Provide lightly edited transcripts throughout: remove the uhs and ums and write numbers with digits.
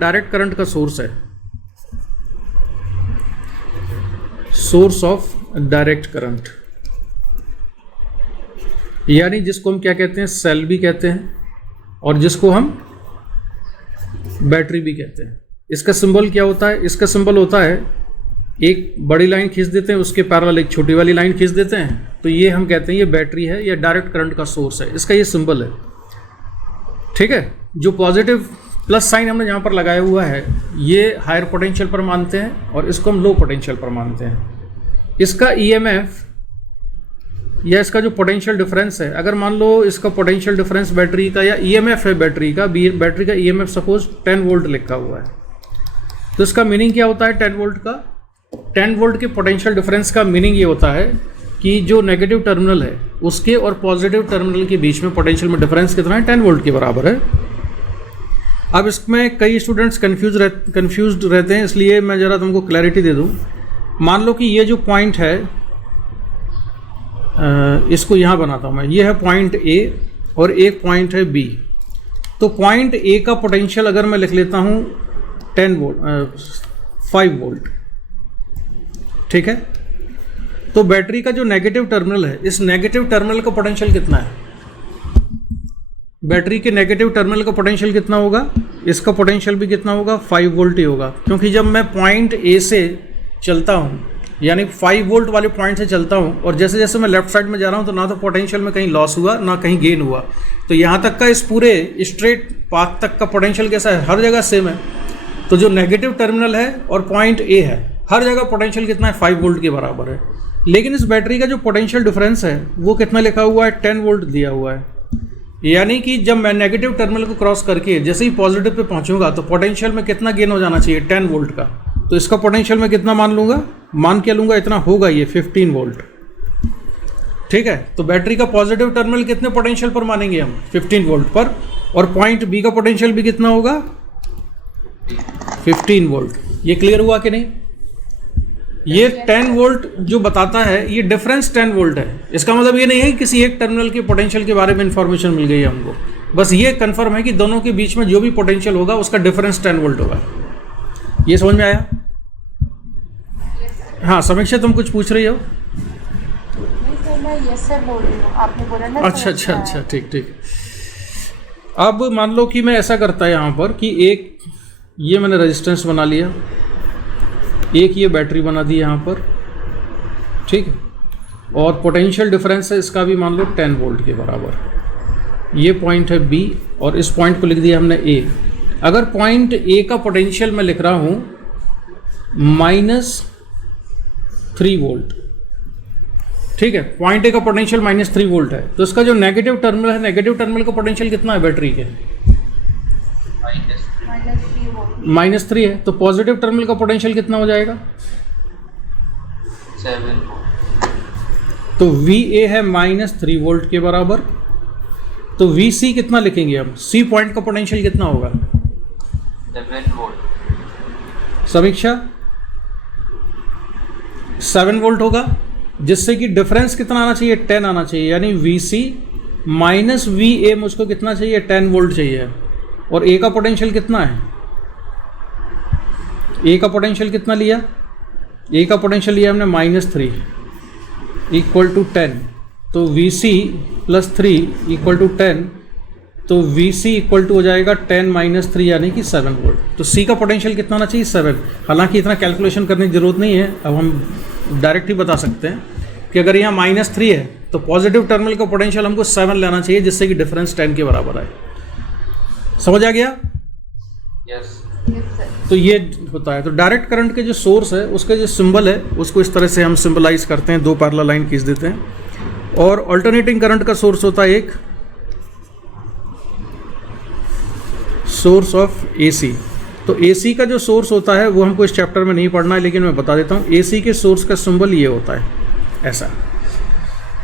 Direct current का source है, source of direct current, यानी जिसको हम क्या कहते हैं, सेल भी कहते हैं और जिसको हम बैटरी भी कहते हैं। इसका सिंबल क्या होता है? इसका सिंबल होता है एक बड़ी लाइन खींच देते हैं, उसके पैरेलल एक छोटी वाली लाइन खींच देते हैं, तो ये हम कहते हैं ये बैटरी है या डायरेक्ट करंट का सोर्स है। इसका ये सिंबल है, ठीक है। जो पॉजिटिव प्लस साइन हमने यहाँ पर लगाया हुआ है ये हायर पोटेंशियल पर मानते हैं और इसको हम लो पोटेंशियल पर मानते हैं। इसका ईएमएफ या इसका जो पोटेंशियल डिफरेंस है, अगर मान लो इसका पोटेंशियल डिफरेंस बैटरी का या ईएमएफ है बैटरी का ईएमएफ सपोज 10 वोल्ट लिखा हुआ है, तो इसका मीनिंग क्या होता है 10 वोल्ट का? 10 वोल्ट के पोटेंशियल डिफरेंस का मीनिंग ये होता है कि जो नेगेटिव टर्मिनल है उसके और पॉजिटिव टर्मिनल के बीच में पोटेंशियल में डिफरेंस कितना है? 10 वोल्ट के बराबर है। अब इसमें कई स्टूडेंट्स कंफ्यूज्ड रहते हैं, इसलिए मैं ज़रा तुमको क्लैरिटी दे दूं। मान लो कि ये जो पॉइंट है, इसको यहाँ बनाता हूँ मैं, ये है पॉइंट ए और एक पॉइंट है बी। तो पॉइंट ए का पोटेंशियल अगर मैं लिख लेता हूँ 5 वोल्ट, ठीक है। तो बैटरी का जो नेगेटिव टर्मिनल है, इस नेगेटिव टर्मिनल का पोटेंशियल कितना है? बैटरी के नेगेटिव टर्मिनल का पोटेंशियल कितना होगा? इसका पोटेंशियल भी कितना होगा? 5 वोल्ट ही होगा, क्योंकि जब मैं पॉइंट ए से चलता हूँ, यानी 5 वोल्ट वाले पॉइंट से चलता हूँ, और जैसे जैसे मैं लेफ्ट साइड में जा रहा हूँ तो ना तो पोटेंशियल में कहीं लॉस हुआ ना कहीं गेन हुआ। तो यहाँ तक का इस पूरे स्ट्रेट पाथ तक का पोटेंशियल कैसा है? हर जगह सेम है। तो जो नेगेटिव टर्मिनल है और पॉइंट ए है, हर जगह पोटेंशियल कितना है? 5 वोल्ट के बराबर है। लेकिन इस बैटरी का जो पोटेंशियल डिफरेंस है वो कितना लिखा हुआ है? 10 वोल्ट दिया हुआ है। यानी कि जब मैं नेगेटिव टर्मिनल को क्रॉस करके जैसे ही पॉजिटिव पे पहुंचूंगा तो पोटेंशियल में कितना गेन हो जाना चाहिए? 10 वोल्ट का। तो इसका पोटेंशियल में कितना मान के लूँगा इतना होगा, ये 15 वोल्ट, ठीक है। तो बैटरी का पॉजिटिव टर्मिनल कितने पोटेंशियल पर मानेंगे हम? 15 वोल्ट पर। और पॉइंट बी का पोटेंशियल भी कितना होगा? 15 वोल्ट। ये क्लियर हुआ कि नहीं? ये 10 वोल्ट जो बताता है, ये डिफरेंस 10 वोल्ट है। इसका मतलब ये नहीं है कि किसी एक टर्मिनल के पोटेंशियल के बारे में इंफॉर्मेशन मिल गई है हमको, बस ये कंफर्म है कि दोनों के बीच में जो भी पोटेंशियल होगा उसका डिफरेंस 10 वोल्ट होगा। ये समझ में आया? हाँ समीक्षा, तुम कुछ पूछ रही हो? अच्छा, ठीक। अब मान लो कि मैं ऐसा करता है यहाँ पर कि एक ये मैंने रेजिस्टेंस बना लिया, एक ये बैटरी बना दी यहाँ पर, ठीक है। और पोटेंशियल डिफरेंस है इसका भी मान लो 10 वोल्ट के बराबर। ये पॉइंट है बी और इस पॉइंट को लिख दिया हमने ए। अगर पॉइंट ए का पोटेंशियल मैं लिख रहा हूँ -3 वोल्ट, ठीक है। पॉइंट ए का पोटेंशियल -3 वोल्ट है, तो इसका जो नेगेटिव टर्मिनल है, नेगेटिव टर्मिनल का पोटेंशियल कितना है बैटरी के? -3 है। तो पॉजिटिव टर्मिनल का पोटेंशियल कितना हो जाएगा? 7। तो VA है -3 वोल्ट के बराबर। तो VC कितना लिखेंगे हम? C पॉइंट का पोटेंशियल कितना होगा? 7 वोल्ट। समीक्षा 7 वोल्ट होगा, जिससे कि डिफरेंस कितना आना चाहिए? 10 आना चाहिए। यानी VC माइनस VA मुझको कितना चाहिए? 10 वोल्ट चाहिए। और A का पोटेंशियल कितना है? A का पोटेंशियल कितना लिया? A का पोटेंशियल लिया हमने -3 इक्वल टू 10। तो VC + 3 इक्वल टू 10। तो VC इक्वल टू हो जाएगा 10 - 3 यानी कि 7 वोल्ट। तो C का पोटेंशियल कितना आना चाहिए? 7। हालांकि इतना कैलकुलेशन करने की ज़रूरत नहीं है, अब हम डायरेक्ट ही बता सकते हैं कि अगर यहाँ -3 है तो पॉजिटिव टर्मिनल का पोटेंशियल हमको 7 लेना चाहिए, जिससे कि डिफरेंस 10 के बराबर आए। समझ आ गया? यस। तो ये होता है। तो डायरेक्ट करंट के जो सोर्स है उसका जो सिंबल है उसको इस तरह से हम सिंबलाइज करते हैं, 2 पैरेलल लाइन खींच देते हैं। और अल्टरनेटिंग करंट का सोर्स होता है एक सोर्स ऑफ AC। तो AC का जो सोर्स होता है वो हमको इस चैप्टर में नहीं पढ़ना है, लेकिन मैं बता देता हूँ। AC के सोर्स का सिंबल ये होता है ऐसा।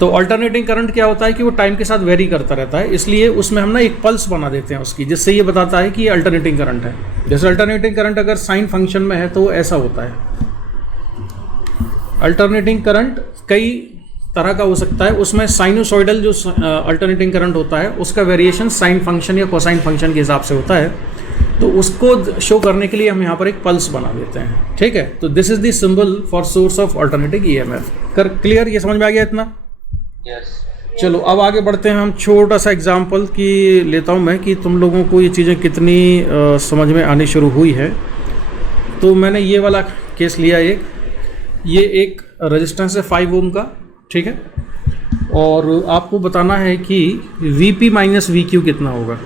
तो अल्टरनेटिंग करंट क्या होता है कि वो टाइम के साथ वेरी करता रहता है, इसलिए उसमें हम ना एक पल्स बना देते हैं उसकी, जिससे ये बताता है कि ये अल्टरनेटिंग करंट है। जैसे अल्टरनेटिंग करंट अगर साइन फंक्शन में है तो वो ऐसा होता है। अल्टरनेटिंग करंट कई तरह का हो सकता है, उसमें साइनोसॉइडल जो अल्टरनेटिंग करंट होता है उसका वेरिएशन साइन फंक्शन या कोसाइन फंक्शन के हिसाब से होता है। तो उसको शो करने के लिए हम यहाँ पर एक पल्स बना देते हैं, ठीक है। तो this is the symbol for source of alternating EMF. कर क्लियर, ये समझ में आ गया इतना? यस। चलो अब आगे बढ़ते हैं। हम छोटा सा एग्जांपल की लेता हूँ मैं कि तुम लोगों को ये चीज़ें कितनी समझ में आनी शुरू हुई है। तो मैंने ये वाला केस लिया, ये एक रेजिस्टेंस है 5 ओम का, ठीक है। और आपको बताना है कि Vp माइनस VQ कितना होगा।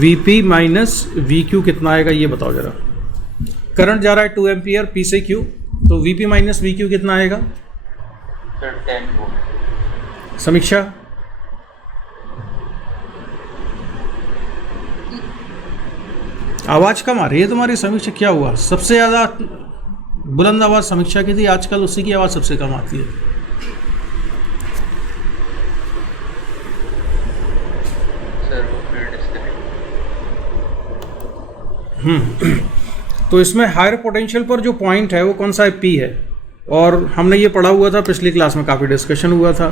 Vp माइनस VQ कितना आएगा ये बताओ जरा। करंट जा रहा है 2 एम्पियर P से Q, तो Vp माइनस VQ कितना आएगा? 10 वोल्ट। समीक्षा, आवाज़ कम आ रही है तुम्हारी। समीक्षा क्या हुआ? सबसे ज़्यादा बुलंद आवाज़ समीक्षा की थी, आजकल उसी की आवाज़ सबसे कम आती है। सर वो फिर डिस्कनेक्ट। तो इसमें हायर पोटेंशियल पर जो पॉइंट है वो कौन सा है? P है। और हमने ये पढ़ा हुआ था पिछली क्लास में, काफ़ी डिस्कशन हुआ था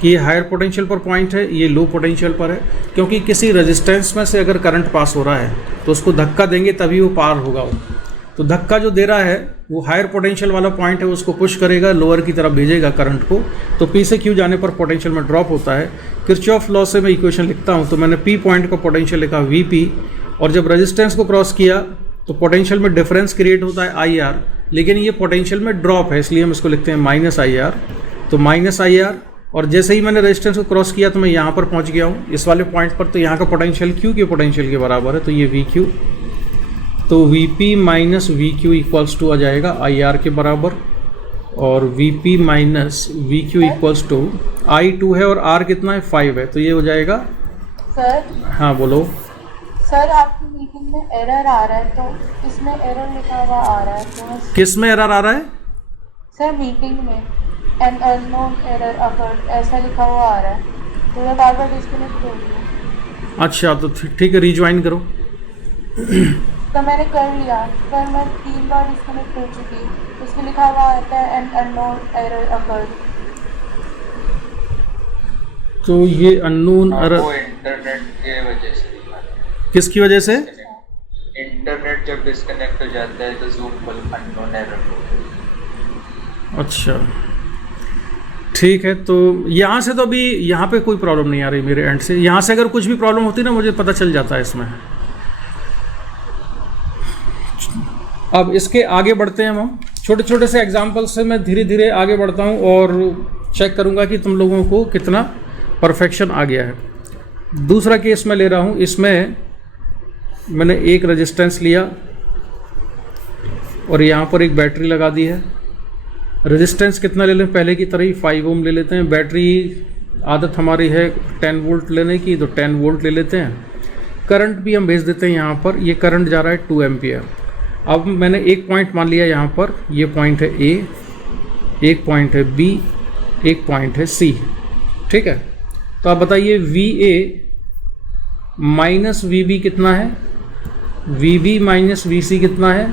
कि ये हायर पोटेंशियल पर पॉइंट है, ये लो पोटेंशियल पर है। क्योंकि किसी रेजिस्टेंस में से अगर करंट पास हो रहा है तो उसको धक्का देंगे तभी वो पार होगा वो। तो धक्का जो दे रहा है वो हायर पोटेंशियल वाला पॉइंट है, उसको पुश करेगा, लोअर की तरफ भेजेगा करंट को। तो P से Q जाने पर पोटेंशियल में ड्रॉप होता है। किरचॉफ लॉ से मैं इक्वेशन लिखता हूँ, तो मैंने P पॉइंट का पोटेंशियल लिखा Vp, और जब रेजिस्टेंस को क्रॉस किया तो पोटेंशियल में डिफरेंस क्रिएट होता है IR, लेकिन ये पोटेंशियल में ड्रॉप है, इसलिए हम इसको लिखते हैं माइनस IR। तो माइनस IR, और जैसे ही मैंने रेजिस्टेंस को क्रॉस किया तो मैं यहाँ पर पहुँच गया हूँ इस वाले पॉइंट पर। तो यहाँ का पोटेंशियल Q के पोटेंशियल के बराबर है, तो ये VQ। तो Vp minus VQ equals to आ जाएगा IR के बराबर, और Vp minus VQ equals to I2 है और R कितना है? 5 है, तो ये हो जाएगा। सर, हाँ बोलो। सर आपकी मीटिंग में एरर आ रहा है, तो इसमें एरर लिखा हुआ आ रहा है, तो किस में एरर आ रहा है? सर मीटिंग में एन अननोन एरर अकर्ड ऐसा लिखा हुआ आ रहा है, तो मैं बार बार डिस्कनेक्ट हो रही हूँ। अच्छा, तो ठीक है, रिज्वाइन करो। तो मैंने कर लिया, पर मैं 3 बार डिस्कनेक्ट हो चुकी, उसमें लिखा हुआ आता है एन अननोन एरर अकर्ड। तो ये अननोन एरर वो इंटरनेट के वजह से। किसकी वजह से? इंटरनेट जब डिस्कनेक्ट हो जाता है तो जूम पर अननोन एरर। अच्छा ठीक है, तो यहाँ से तो अभी यहाँ पे कोई प्रॉब्लम नहीं आ रही मेरे एंड से। यहाँ से अगर कुछ भी प्रॉब्लम होती ना मुझे पता चल जाता है इसमें। अब इसके आगे बढ़ते हैं हम छोटे छोटे से एग्जाम्पल से। मैं धीरे धीरे आगे बढ़ता हूँ और चेक करूँगा कि तुम लोगों को कितना परफेक्शन आ गया है। दूसरा केस मैं ले रहा हूँ, इसमें मैंने एक रेजिस्टेंस लिया और यहाँ पर एक बैटरी लगा दी है। रेजिस्टेंस कितना ले लें? पहले की तरह ही 5 ओम ले लेते हैं। बैटरी आदत हमारी है 10 वोल्ट लेने की, तो 10 वोल्ट ले लेते हैं। करंट भी हम भेज देते हैं यहाँ पर। ये करंट जा रहा है 2 एम्पियर। अब मैंने एक पॉइंट मान लिया यहाँ पर, ये पॉइंट है A, एक पॉइंट है B, एक पॉइंट है C। ठीक है, तो आप बताइए VA माइनस VB कितना है, VB माइनस VC कितना है,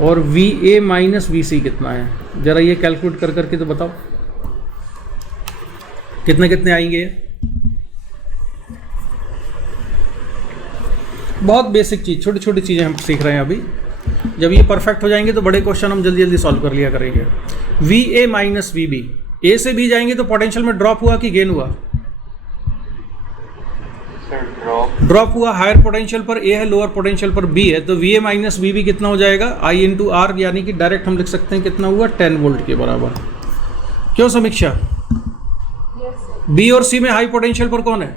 और VA माइनस VC कितना है? ज़रा ये कैलकुलेट कर करके तो बताओ कितने कितने आएंगे। बहुत बेसिक चीज़, छोटी छोटी चीज़ें हम सीख रहे हैं अभी। जब ये परफेक्ट हो जाएंगे तो बड़े क्वेश्चन हम जल्दी जल्दी सॉल्व कर लिया करेंगे। VA माइनस VB, A से B जाएंगे तो पोटेंशियल में ड्रॉप हुआ कि गेन हुआ? ड्रॉप हुआ। हायर पोटेंशियल पर A है, लोअर पोटेंशियल पर B है, तो VA माइनस VB कितना हो जाएगा? I इंटू R, यानी कि डायरेक्ट हम लिख सकते हैं कितना हुआ? 10 वोल्ट के बराबर। क्यों समीक्षा? B और C में हाई पोटेंशियल पर कौन है?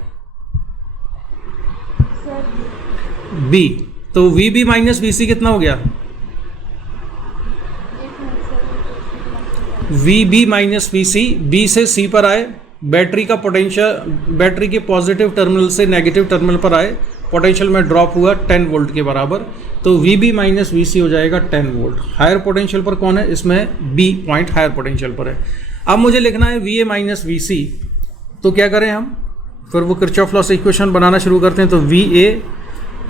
B, तो VB माइनस VC कितना हो गया? VB minus VC। B से C पर आए, बैटरी का पोटेंशियल, बैटरी के पॉजिटिव टर्मिनल से नेगेटिव टर्मिनल पर आए, पोटेंशियल में ड्रॉप हुआ 10 वोल्ट के बराबर, तो VB माइनस VC हो जाएगा 10 वोल्ट। हायर पोटेंशियल पर कौन है? इसमें B पॉइंट हायर पोटेंशियल पर है। अब मुझे लिखना है VA माइनस VC, तो क्या करें हम? फिर वो किरचॉफ लॉ से इक्वेशन बनाना शुरू करते हैं। तो VA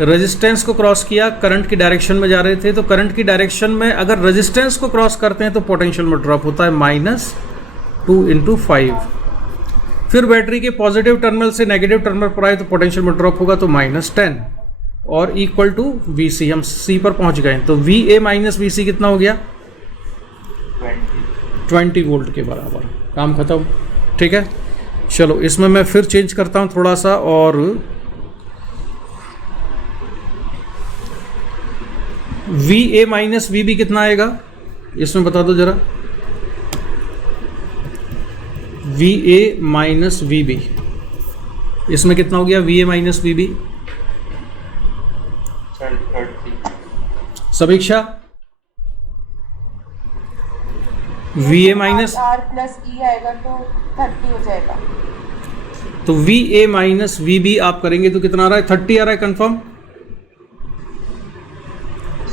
रेजिस्टेंस को क्रॉस किया, करंट की डायरेक्शन में जा रहे थे, तो करंट की डायरेक्शन में अगर रेजिस्टेंस को क्रॉस करते हैं तो पोटेंशियल में ड्रॉप होता है -2 × 5। फिर बैटरी के पॉजिटिव टर्मिनल से नेगेटिव टर्मिनल पर आए तो पोटेंशियल में ड्रॉप होगा तो -10 और इक्वल टू VC। हम C पर पहुंच गए तो VA माइनस VC कितना हो गया? 20 वोल्ट के बराबर। काम खत्म। ठीक है, चलो इसमें मैं फिर चेंज करता हूं थोड़ा सा, और VA माइनस VB कितना आएगा इसमें बता दो जरा। VA माइनस VB इसमें कितना हो गया? VA minus VB 30। समीक्षा, VA minus R plus E आएगा तो 30 हो जाएगा। तो VA माइनस VB आप करेंगे तो कितना आ रहा है? 30 आ रहा है कंफर्म?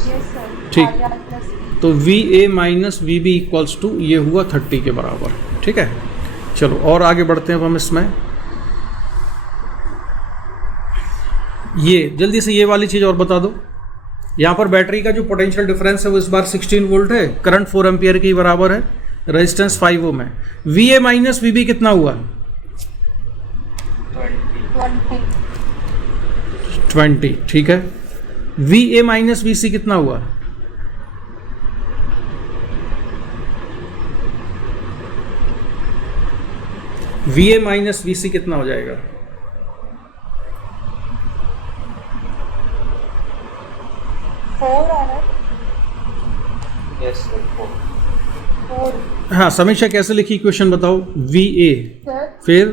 Yes sir. ठीक। R plus E। तो VA minus VB equals to ये हुआ 30 के बराबर। ठीक है, चलो और आगे बढ़ते हैं अब हम इसमें। ये जल्दी से ये वाली चीज़ और बता दो। यहाँ पर बैटरी का जो पोटेंशियल डिफरेंस है वो इस बार 16 वोल्ट है, करंट 4 एम्पियर के बराबर है, रेजिस्टेंस 5 ओम है। VA माइनस VB कितना हुआ? 20। ठीक है, VA माइनस VC कितना हुआ? VA माइनस VC कितना हो जाएगा? 4 आ रहा है। यस सर, 4 हाँ, समीक्षा कैसे लिखी इक्वेशन बताओ। VA sir. फिर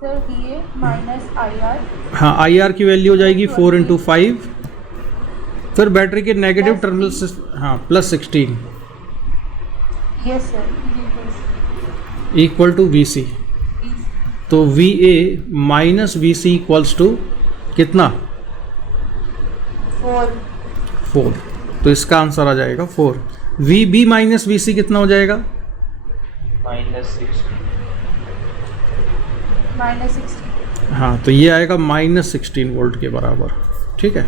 सर VA माइनस IR। हाँ, IR की वैल्यू हो जाएगी 4 इंटू 5, फिर बैटरी के नेगेटिव टर्मिनल से हाँ plus 16 yes sir. Equal to VC। तो VA minus VC equals to कितना? 4। तो इसका आंसर आ जाएगा 4। VB माइनस VC कितना हो जाएगा? -16। हाँ, तो ये आएगा -16 वोल्ट के बराबर। ठीक है,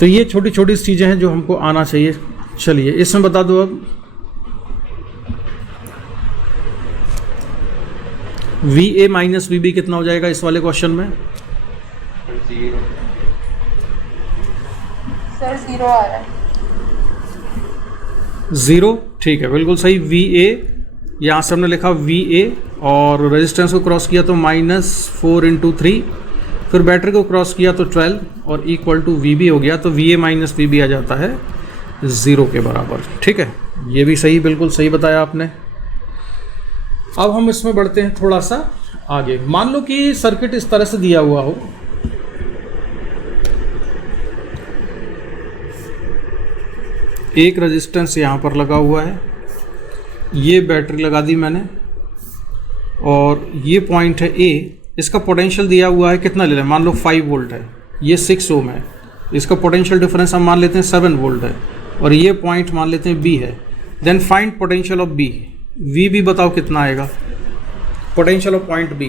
तो ये छोटी छोटी चीज़ें हैं जो हमको आना चाहिए। चलिए इसमें बता दो अब VA माइनस VB कितना हो जाएगा इस वाले क्वेश्चन में? 0। सर 0 आ रहा है। 0। ठीक है, बिल्कुल सही। VA यहाँ से हमने लिखा VA और रेजिस्टेंस को क्रॉस किया तो -4 इंटू 3, फिर बैटरी को क्रॉस किया तो 12 और इक्वल टू VB हो गया। तो VA माइनस VB आ जाता है 0 के बराबर। ठीक है, ये भी सही, बिल्कुल सही बताया आपने। अब हम इसमें बढ़ते हैं थोड़ा सा आगे। मान लो कि सर्किट इस तरह से दिया हुआ हो, एक रेजिस्टेंस यहाँ पर लगा हुआ है, ये बैटरी लगा दी मैंने, और ये पॉइंट है A। इसका पोटेंशियल दिया हुआ है, कितना ले लें? मान लो 5 वोल्ट है, ये 6 ओम है, इसका पोटेंशियल डिफरेंस हम मान लेते हैं 7 वोल्ट है, और ये पॉइंट मान लेते हैं B है। Then find potential of B। VB बताओ कितना आएगा? Potential of point B।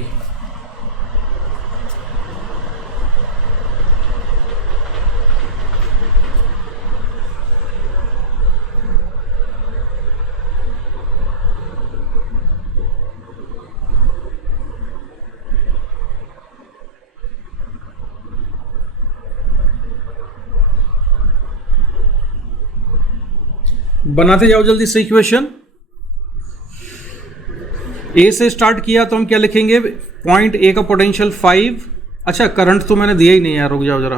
बनाते जाओ जल्दी से इक्वेशन। A से स्टार्ट किया तो हम क्या लिखेंगे? पॉइंट A का पोटेंशियल 5। अच्छा, करंट तो मैंने दिया ही नहीं यार, रुक जाओ जरा,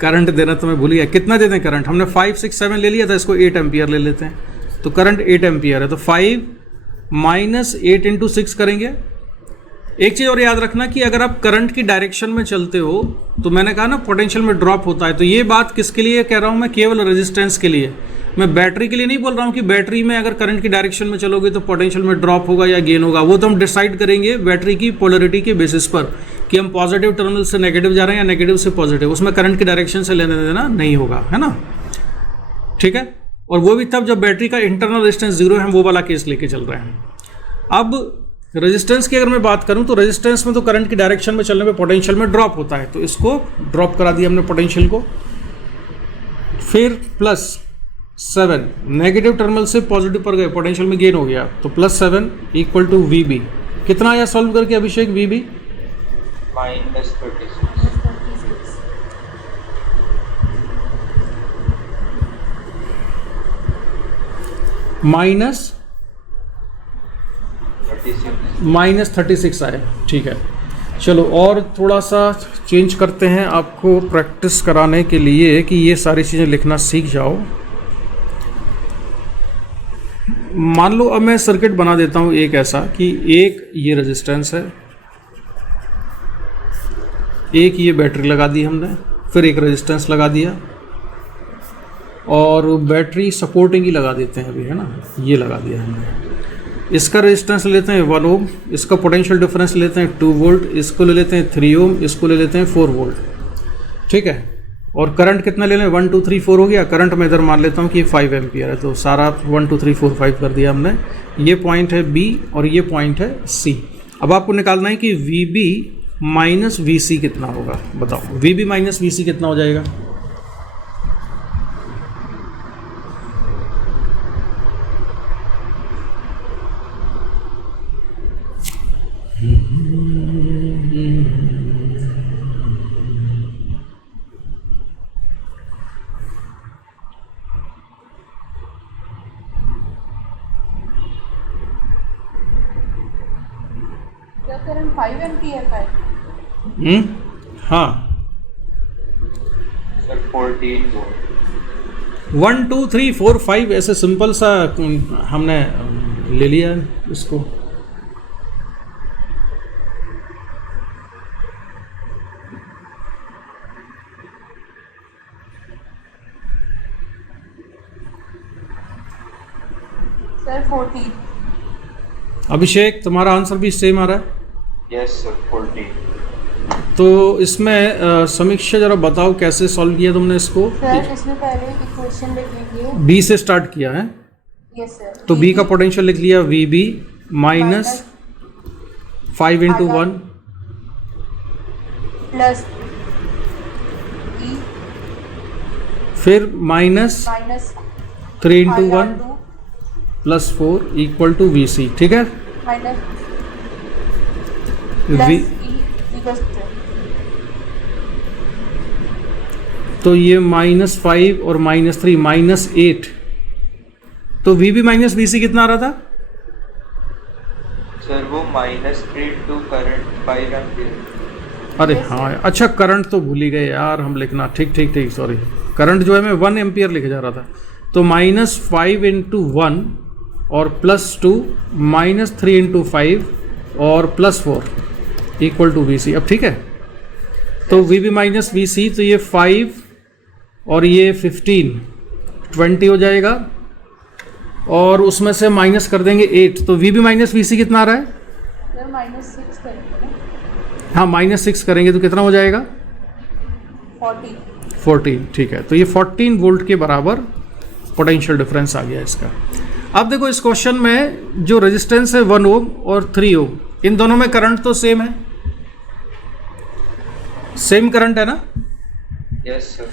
करंट देना तो मैं भूल गया। कितना देते हैं करंट? हमने 5, 6, 7 ले लिया था, इसको 8 एम्पियर ले लेते हैं। तो करंट 8 एम्पियर है, तो 5 माइनस 8 इंटू 6 करेंगे। एक चीज़ और याद रखना कि अगर आप करंट की डायरेक्शन में चलते हो तो मैंने कहा ना पोटेंशियल में ड्रॉप होता है, तो ये बात किसके लिए कह रहा हूँ मैं? केवल रेजिस्टेंस के लिए। मैं बैटरी के लिए नहीं बोल रहा हूँ कि बैटरी में अगर करंट की डायरेक्शन में चलोगे तो पोटेंशियल में ड्रॉप होगा या गेन होगा। वो तो हम डिसाइड करेंगे बैटरी की पोलरिटी के बेसिस पर कि हम पॉजिटिव टर्मिनल से नेगेटिव जा रहे हैं या नेगेटिव से पॉजिटिव। उसमें करंट की डायरेक्शन से लेने देना नहीं होगा, है ना? ठीक है, और वो भी तब जब बैटरी का इंटरनल रेजिस्टेंस 0 है, हम वो वाला केस लेके चल रहे हैं। अब रेजिस्टेंस की अगर मैं बात करूं तो रेजिस्टेंस में तो करंट की डायरेक्शन में चलने पे पोटेंशियल में ड्रॉप होता है, तो इसको ड्रॉप करा दिया हमने पोटेंशियल को। फिर +7 नेगेटिव टर्मिनल से पॉजिटिव पर गए, पोटेंशियल में गेन हो गया, तो +7 इक्वल टू VB। कितना आया सॉल्व करके अभिषेक? वी बी -36 माइनस 36 आए। ठीक है, चलो और थोड़ा सा चेंज करते हैं आपको प्रैक्टिस कराने के लिए कि ये सारी चीज़ें लिखना सीख जाओ। मान लो अब मैं सर्किट बना देता हूँ एक ऐसा कि एक ये रेजिस्टेंस है, एक ये बैटरी लगा दी हमने, फिर एक रेजिस्टेंस लगा दिया और बैटरी सपोर्टिंग ही लगा देते हैं अभी, है ना, ये लगा दिया हमने। इसका रेजिस्टेंस लेते हैं 1 ओम, इसका पोटेंशियल डिफरेंस लेते हैं 2 वोल्ट, इसको ले लेते हैं 3 ओम, इसको ले लेते हैं 4 वोल्ट। ठीक है, और करंट कितना ले लें? 1 2 3 4 हो गया। करंट मैं इधर मान लेता हूँ कि 5 एम्पियर है, तो सारा 1 2 3 4 5 कर दिया हमने। ये पॉइंट है बी और ये पॉइंट है सी। अब आपको निकालना है कि we B minus V C कितना होगा, बताओ। We B minus V C कितना हो जाएगा? क्या करंट 5 एम्पियर का है? हाँ, सर 14 वोल्ट 1 2 3 4 5 ऐसे सिंपल सा हमने ले लिया इसको। सर 14। अभिषेक तुम्हारा आंसर भी सेम आ रहा है? Yes sir 14। तो इसमें समीक्षा जरा बताओ कैसे सॉल्व किया तुमने इसको? सर इसमें पहले इक्वेशन लिख लीजिए। बी से स्टार्ट किया है, यस सर। तो बी का पोटेंशियल लिख लिया V B minus 5 into 1 plus E, फिर minus minus 3 into 1 plus 4 equal to V C. ठीक है, minus V plus E equals to. तो ये -5 और -3 -8, तो V B minus V C कितना आ रहा था? सर वो -3 टू करंट 5 एम्पियर। अरे हाँ, अच्छा करंट तो भूल ही गए यार हम लिखना। ठीक ठीक ठीक, सॉरी, करंट जो है मैं 1 एम्पियर लिखे जा रहा था। तो -5 इंटू 1 और +2 -3 इंटू 5 और +4 इक्वल टू वी सी। अब ठीक है, तो वी बी माइनस वी सी, तो ये 5 और ये 15 20 हो जाएगा और उसमें से माइनस कर देंगे 8, तो V B minus V C कितना आ रहा है? सर -6 करेंगे ना? हाँ, -6 करेंगे तो कितना हो जाएगा? 14। ठीक है, तो ये 14 वोल्ट के बराबर पोटेंशियल डिफरेंस आ गया इसका। अब देखो इस क्वेश्चन में जो रेजिस्टेंस है 1 ओम और 3 ओम, इन दोनों में करंट तो सेम है, सेम करंट है ना? Yes sir.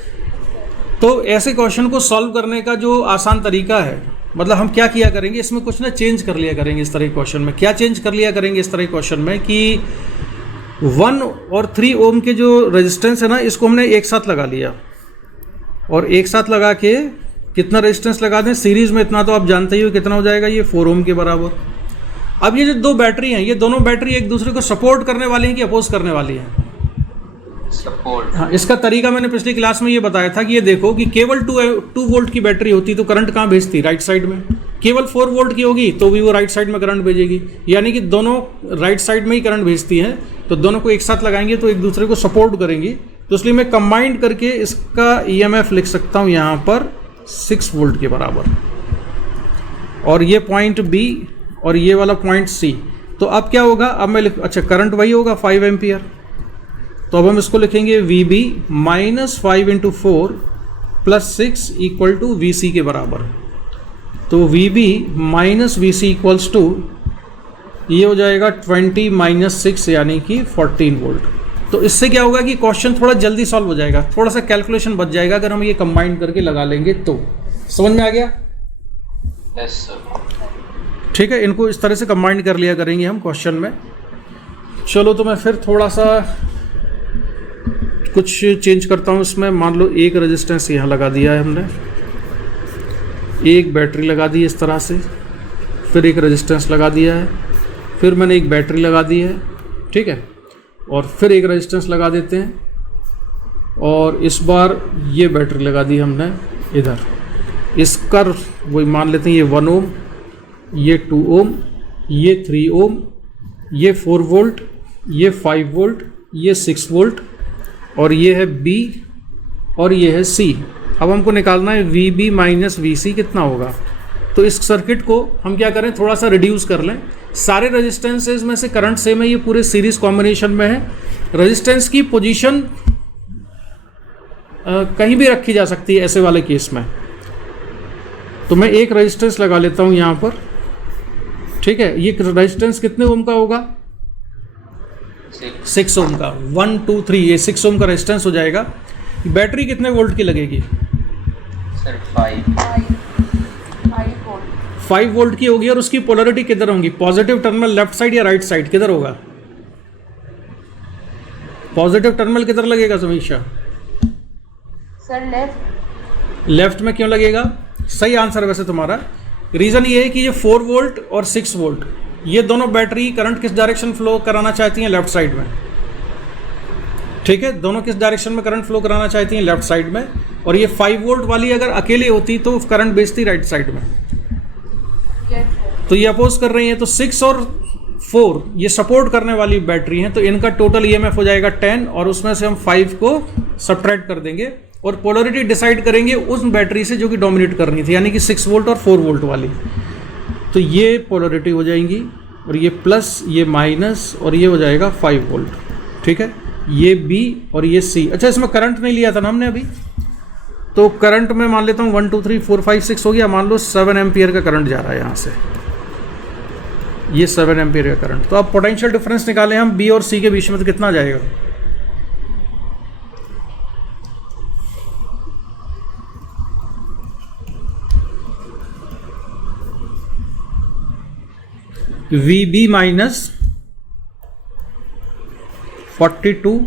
तो ऐसे क्वेश्चन को सॉल्व करने का जो आसान तरीका है, मतलब हम क्या किया करेंगे इसमें, कुछ ना चेंज कर लिया करेंगे इस तरह के क्वेश्चन में। क्या चेंज कर लिया करेंगे इस तरह के क्वेश्चन में कि 1 और 3 ओम के जो रेजिस्टेंस है ना, इसको हमने एक साथ लगा लिया और एक साथ लगा के कितना रेजिस्टेंस लगा दें सीरीज में, इतना तो आप जानते ही हो कितना हो जाएगा, ये 4 ओम के बराबर। अब ये जो दो बैटरी हैं, ये दोनों बैटरी एक दूसरे को सपोर्ट करने वाली हैं कि अपोज करने वाली हैं? सपोर्ट। हाँ, इसका तरीका मैंने पिछली क्लास में ये बताया था कि ये देखो कि केवल 2 वोल्ट की बैटरी होती तो करंट कहाँ भेजती? राइट साइड में। केवल 4 वोल्ट की होगी तो भी वो राइट साइड में करंट भेजेगी, यानी कि दोनों राइट साइड में ही करंट भेजती हैं। तो दोनों को एक साथ लगाएंगे तो एक दूसरे को सपोर्ट करेंगी, तो इसलिए मैं कंबाइंड करके इसका ईएमएफ लिख सकता हूँ यहाँ पर 6 वोल्ट के बराबर, और ये पॉइंट बी और ये वाला पॉइंट सी। तो अब क्या होगा, अब मैं अच्छा करंट वही होगा 5 एम्पियर, तो अब हम इसको लिखेंगे V B -5 into 4 plus 6 equal to V C के बराबर। तो V B minus V C equals to, ये हो जाएगा 20 माइनस 6 यानी कि 14 वोल्ट। तो इससे क्या होगा कि क्वेश्चन थोड़ा जल्दी सॉल्व हो जाएगा, थोड़ा सा कैलकुलेशन बच जाएगा अगर हम ये कंबाइन करके लगा लेंगे तो। समझ में आ गया? Yes sir. ठीक है, इनको इस तरह से कंबाइन कर लिया करेंगे हम क्वेश्चन में। चलो तो मैं फिर थोड़ा सा कुछ चेंज करता हूँ इसमें। मान लो एक रेजिस्टेंस यहाँ लगा दिया है हमने, एक बैटरी लगा दी इस तरह से, फिर एक रेजिस्टेंस लगा दिया है, फिर मैंने एक बैटरी लगा दी है, ठीक है, और फिर एक रेजिस्टेंस लगा देते हैं, और इस बार ये बैटरी लगा दी हमने इधर। इसका वही मान लेते हैं, ये 1 ओम, ये 2 ओम, ये 3 ओम, ये 4 वोल्ट, ये 5 वोल्ट, ये 6 वोल्ट, और ये है B और ये है C। अब हमको निकालना है VB माइनस VC कितना होगा। तो इस सर्किट को हम क्या करें, थोड़ा सा रिड्यूस कर लें। सारे रेजिस्टेंसेज में से करंट सेम है, ये पूरे सीरीज कॉम्बिनेशन में है। रेजिस्टेंस की पोजीशन कहीं भी रखी जा सकती है ऐसे वाले केस में। तो मैं एक रेजिस्टेंस लगा लेता हूँ यहाँ पर, ठीक है। ये रेजिस्टेंस कितने ओम का होगा, 6 ओम का। 1 2 3 ये 6 ओम का रेजिस्टेंस हो जाएगा। बैटरी कितने वोल्ट की लगेगी सर? 5 वोल्ट की होगी। और उसकी पोलरिटी किधर होगी, पॉजिटिव टर्मिनल लेफ्ट साइड या राइट साइड, किधर होगा? पॉजिटिव टर्मिनल किधर लगेगा समीक्षा? Sir left. लेफ्ट में क्यों लगेगा? सही आंसर वैसे तुम्हारा। रीज़न ये है कि ये 4 वोल्ट और 6 वोल्ट ये दोनों बैटरी करंट किस डायरेक्शन फ्लो कराना चाहती हैं, लेफ्ट साइड में, ठीक है। दोनों किस डायरेक्शन में करंट फ्लो कराना चाहती हैं, लेफ्ट साइड में। और ये 5 वोल्ट वाली अगर अकेली होती तो करंट बेचती राइट साइड में। तो ये अपोज कर रही हैं, तो 6 और 4 ये सपोर्ट करने वाली बैटरी हैं, तो इनका टोटल ईएमएफ हो जाएगा 10, और उसमें से हम 5 को सब्ट्रैक्ट कर देंगे और पोलरिटी डिसाइड करेंगे उस बैटरी से जो कि डोमिनेट करनी थी, यानी कि 6 वोल्ट और 4 वोल्ट वाली। तो ये पोलरिटी हो जाएंगी, और ये प्लस, ये माइनस, और ये हो जाएगा 5 वोल्ट, ठीक है। ये B और ये C। अच्छा, इसमें करंट नहीं लिया था ना हमने अभी, तो करंट में मान लेता हूँ 1 2 3 4 5 6 हो गया। मान लो 7 एम्पियर का करंट जा रहा है यहाँ से, ये 7 एम्पियर का करंट। तो अब पोटेंशियल डिफरेंस निकालें हम B और C के बीच में, तो कितना जाएगा? VB minus 42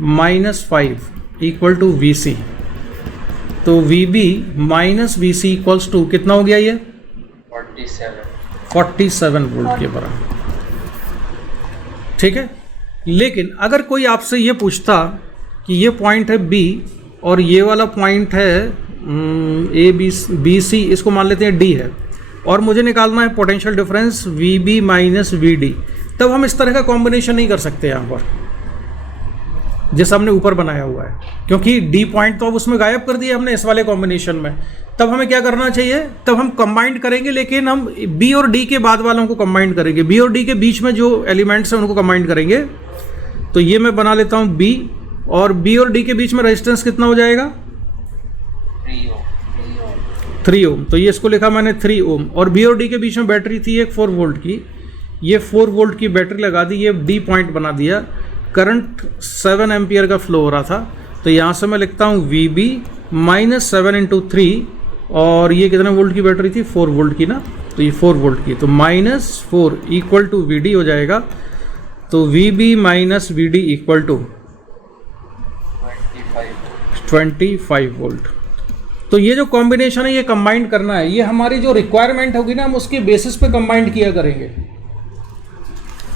minus 5 equal to VC। तो VB minus VC equals to कितना हो गया, ये 47 वोल्ट के बराबर, ठीक है। लेकिन अगर कोई आपसे ये पूछता कि ये पॉइंट है B और ये वाला पॉइंट है BC, इसको मान लेते हैं D है, और मुझे निकालना है potential difference VB minus VD, तब हम इस तरह का कॉम्बिनेशन नहीं कर सकते यहाँ पर जैसा हमने ऊपर बनाया हुआ है, क्योंकि D पॉइंट तो अब उसमें गायब कर दिया हमने इस वाले कॉम्बिनेशन में। तब हमें क्या करना चाहिए, तब हम कंबाइंड करेंगे, लेकिन हम B और D के बाद वालों को कंबाइंड करेंगे, B और D के बीच में जो एलिमेंट्स हैं उनको कंबाइंड करेंगे। तो ये मैं बना लेता हूँ B, और B और D के बीच में रेजिस्टेंस कितना हो जाएगा, 3 ओम। तो ये इसको लिखा मैंने 3 ओम, और B और D के बीच में बैटरी थी एक 4 वोल्ट की, ये 4 वोल्ट की बैटरी लगा दी, ये D पॉइंट बना दिया। करंट 7 एम्पियर का फ्लो हो रहा था, तो यहाँ से मैं लिखता हूँ VB माइनस 7 इंटू 3, और ये कितने वोल्ट की बैटरी थी, 4 वोल्ट की ना, तो ये 4 वोल्ट की, तो माइनस 4 इक्वल टू VD हो जाएगा। तो VB minus VD equal to 25 volt. तो ये जो कॉम्बिनेशन है ये कंबाइंड करना है, ये हमारी जो रिक्वायरमेंट होगी ना हम उसके बेसिस पे कंबाइंड किया करेंगे,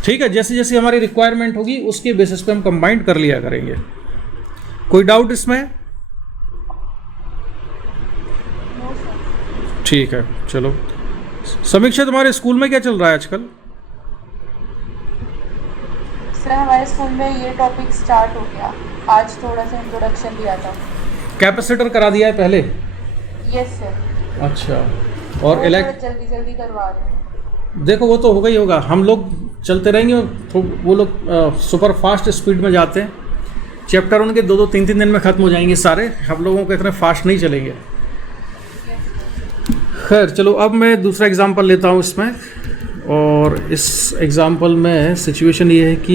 ठीक है। जैसे जैसे हमारी रिक्वायरमेंट होगी उसके बेसिस पे हम कंबाइंड कर लिया करेंगे। कोई डाउट इसमें? ठीक है, चलो। समीक्षा, तुम्हारे स्कूल में क्या चल रहा है आजकल? सर हमारे स्कूल में ये टॉपिक स्टार्ट हो गया, आज थोड़ा सा इंट्रोडक्शन दिया था। कैपेसिटर करा दिया है पहले? Yes sir. अच्छा, और जल्दी जल्दी करवा रहे हैं। देखो वो तो होगा ही होगा, हम लोग चलते रहेंगे, तो वो लोग सुपर फास्ट स्पीड में जाते हैं। चैप्टर उनके 2-2 3-3 दिन में ख़त्म हो जाएंगे सारे, हम लोगों को इतने फास्ट नहीं चलेंगे। खैर चलो, अब मैं दूसरा एग्जांपल लेता हूँ इसमें, और इस एग्जांपल में सिचुएशन ये है कि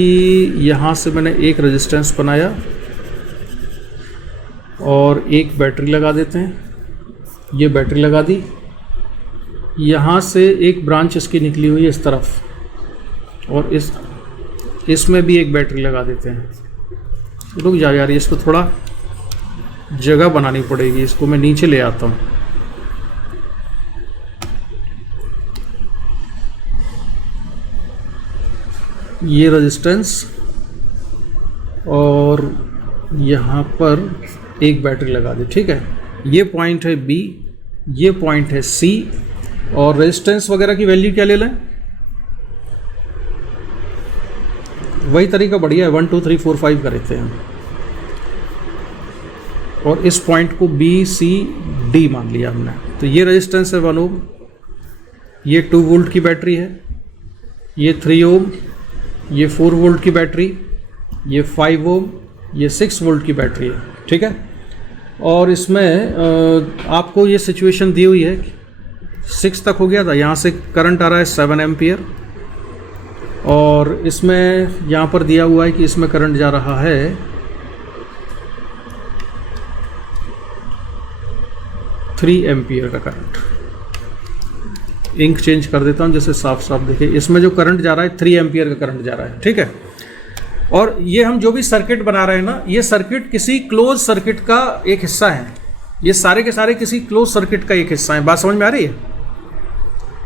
यहाँ से मैंने एक रेजिस्टेंस बनाया और एक बैटरी लगा देते हैं। ये बैटरी लगा दी, यहाँ से एक ब्रांच इसकी निकली हुई है इस तरफ, और इसमें भी एक बैटरी लगा देते हैं। रुक जा यार, इसको थोड़ा जगह बनानी पड़ेगी, इसको मैं नीचे ले आता हूँ। ये रेजिस्टेंस और यहाँ पर एक बैटरी लगा दी, ठीक है। ये पॉइंट है बी, ये पॉइंट है सी, और रेजिस्टेंस वगैरह की वैल्यू क्या ले लें? वही तरीका बढ़िया है, 1 2 3 4 5 कर देते हैं, और इस पॉइंट को बी सी डी मान लिया हमने। तो ये रेजिस्टेंस है 1 ओम, ये 2 वोल्ट की बैटरी है, ये 3 ओम, ये 4 वोल्ट की बैटरी, ये 5 ओम, ये 6 वोल्ट की बैटरी है, ठीक है। और इसमें आपको ये सिचुएशन दी हुई है, 6 तक हो गया था, यहाँ से करंट आ रहा है 7 एम्पियर, और इसमें यहाँ पर दिया हुआ है कि इसमें करंट जा रहा है 3 एम्पियर का करंट। इंक चेंज कर देता हूँ जैसे साफ साफ दिखे। इसमें जो करंट जा रहा है 3 एम्पियर का करंट जा रहा है, ठीक है। और ये हम जो भी सर्किट बना रहे हैं ना, ये सर्किट किसी क्लोज सर्किट का एक हिस्सा है। ये सारे के सारे किसी क्लोज सर्किट का एक हिस्सा है। बात समझ में आ रही है?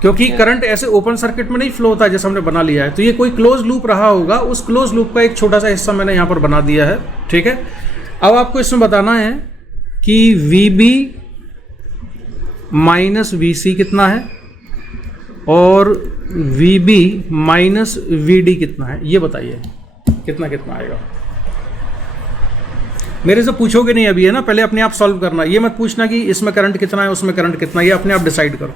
क्योंकि करंट ऐसे ओपन सर्किट में नहीं फ्लो होता जैसे हमने बना लिया है, तो ये कोई क्लोज लूप रहा होगा, उस क्लोज लूप का एक छोटा सा हिस्सा मैंने यहाँ पर बना दिया है, ठीक है। अब आपको इसमें बताना है कि VB माइनस VC कितना है और VB माइनस VD कितना है, ये बताइए कितना कितना आएगा। मेरे से पूछोगे नहीं अभी, है ना, पहले अपने आप सॉल्व करना। ये मत पूछना कि इसमें करंट कितना है उसमें करंट कितना है, ये अपने आप डिसाइड करो।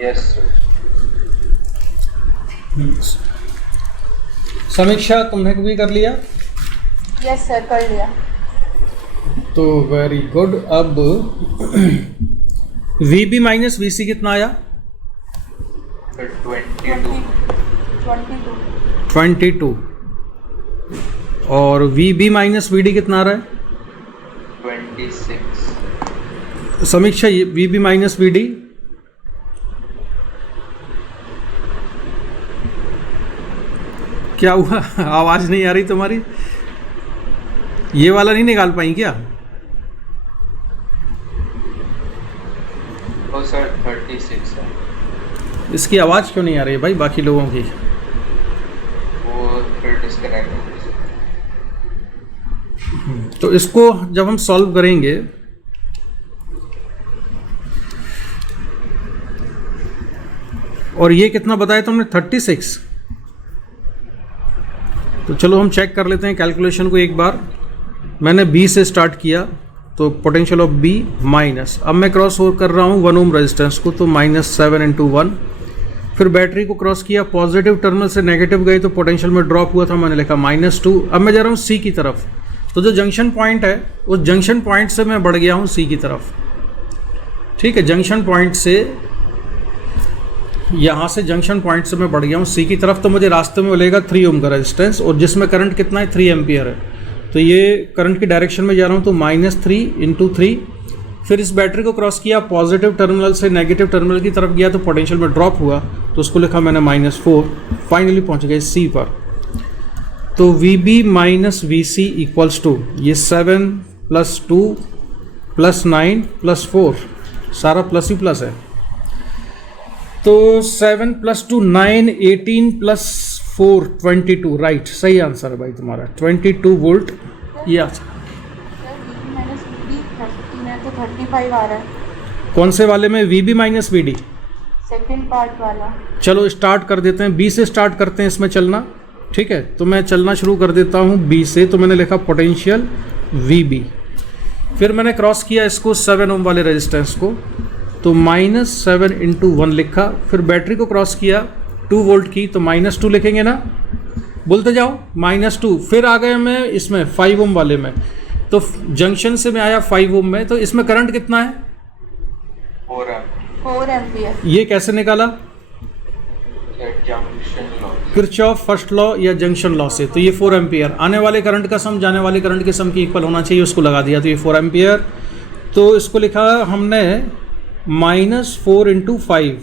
यस समीक्षा तुमने भी कर लिया? यस सर, कर लिया। तो वेरी गुड। अब VB माइनस VC कितना आया? 22। और VB माइनस VD कितना आ रहा है? 26। समीक्षा VB माइनस VD? क्या हुआ, आवाज नहीं आ रही तुम्हारी? ये वाला नहीं निकाल पाई क्या? ओ सर 36 है। इसकी आवाज क्यों नहीं आ रही है भाई बाकी लोगों की? वो फिर डिस्कनेक्ट हो गई। तो इसको जब हम सॉल्व करेंगे और ये कितना बताया तुमने 36, तो चलो हम चेक कर लेते हैं कैलकुलेशन को एक बार। मैंने B से स्टार्ट किया तो पोटेंशियल ऑफ B माइनस, अब मैं क्रॉस ओवर कर रहा हूँ 1 ओम रेजिस्टेंस को, तो -7 × 1। फिर बैटरी को क्रॉस किया, पॉजिटिव टर्मिनल से नेगेटिव गई तो पोटेंशियल में ड्रॉप हुआ था, मैंने लिखा -2। अब मैं जा रहा हूँ C की तरफ, तो जो जंक्शन पॉइंट है उस जंक्शन पॉइंट से मैं बढ़ गया हूँ C की तरफ, ठीक है। जंक्शन पॉइंट से यहाँ से जंक्शन पॉइंट से मैं बढ़ गया हूँ सी की तरफ, तो मुझे रास्ते में मिलेगा 3 ओम का रेजिस्टेंस, और जिसमें करंट कितना है 3 एम्पियर है। तो ये करंट की डायरेक्शन में जा रहा हूँ, तो -3 × 3। फिर इस बैटरी को क्रॉस किया, पॉजिटिव टर्मिनल से नेगेटिव टर्मिनल की तरफ गया तो पोटेंशियल में ड्रॉप हुआ, तो उसको लिखा मैंने -4। फाइनली पहुँच गए सी पर। तो VB - VC इक्वल्स टू ये 7 + 2 + 9 + 4, सारा प्लस ही प्लस है। तो 7 + 2 9, 18 + 4 22, राइट, सही आंसर है भाई तुम्हारा, 22 वोल्ट। ये सर VB - VD 13 है तो 35 आ रहा है, कौन से वाले में? VB - VD। सेकंड पार्ट वाला। चलो स्टार्ट कर देते हैं, बी से स्टार्ट करते हैं इसमें चलना, ठीक है। तो मैं चलना शुरू कर देता हूँ बी से। तो मैंने लिखा पोटेंशियल VB, फिर मैंने क्रॉस किया इसको 7 ओम वाले रेजिस्टेंस को, तो -7 × 1 लिखा। फिर बैटरी को क्रॉस किया 2 वोल्ट की, तो -2 लिखेंगे ना, बोलते जाओ, -2। फिर आ गए मैं इसमें 5 ओम वाले में, तो जंक्शन से मैं आया 5 ओम में, तो इसमें करंट कितना है? 4 एम्पियर। ये कैसे निकाला? Junction law. Kirchhoff first law या जंक्शन लॉ से। तो ये 4 एम्पियर, आने वाले करंट का सम जाने वाले करंट के सम की इक्वल होना चाहिए, उसको लगा दिया, तो ये 4 एम्पियर। तो इसको लिखा हमने -4 × 5,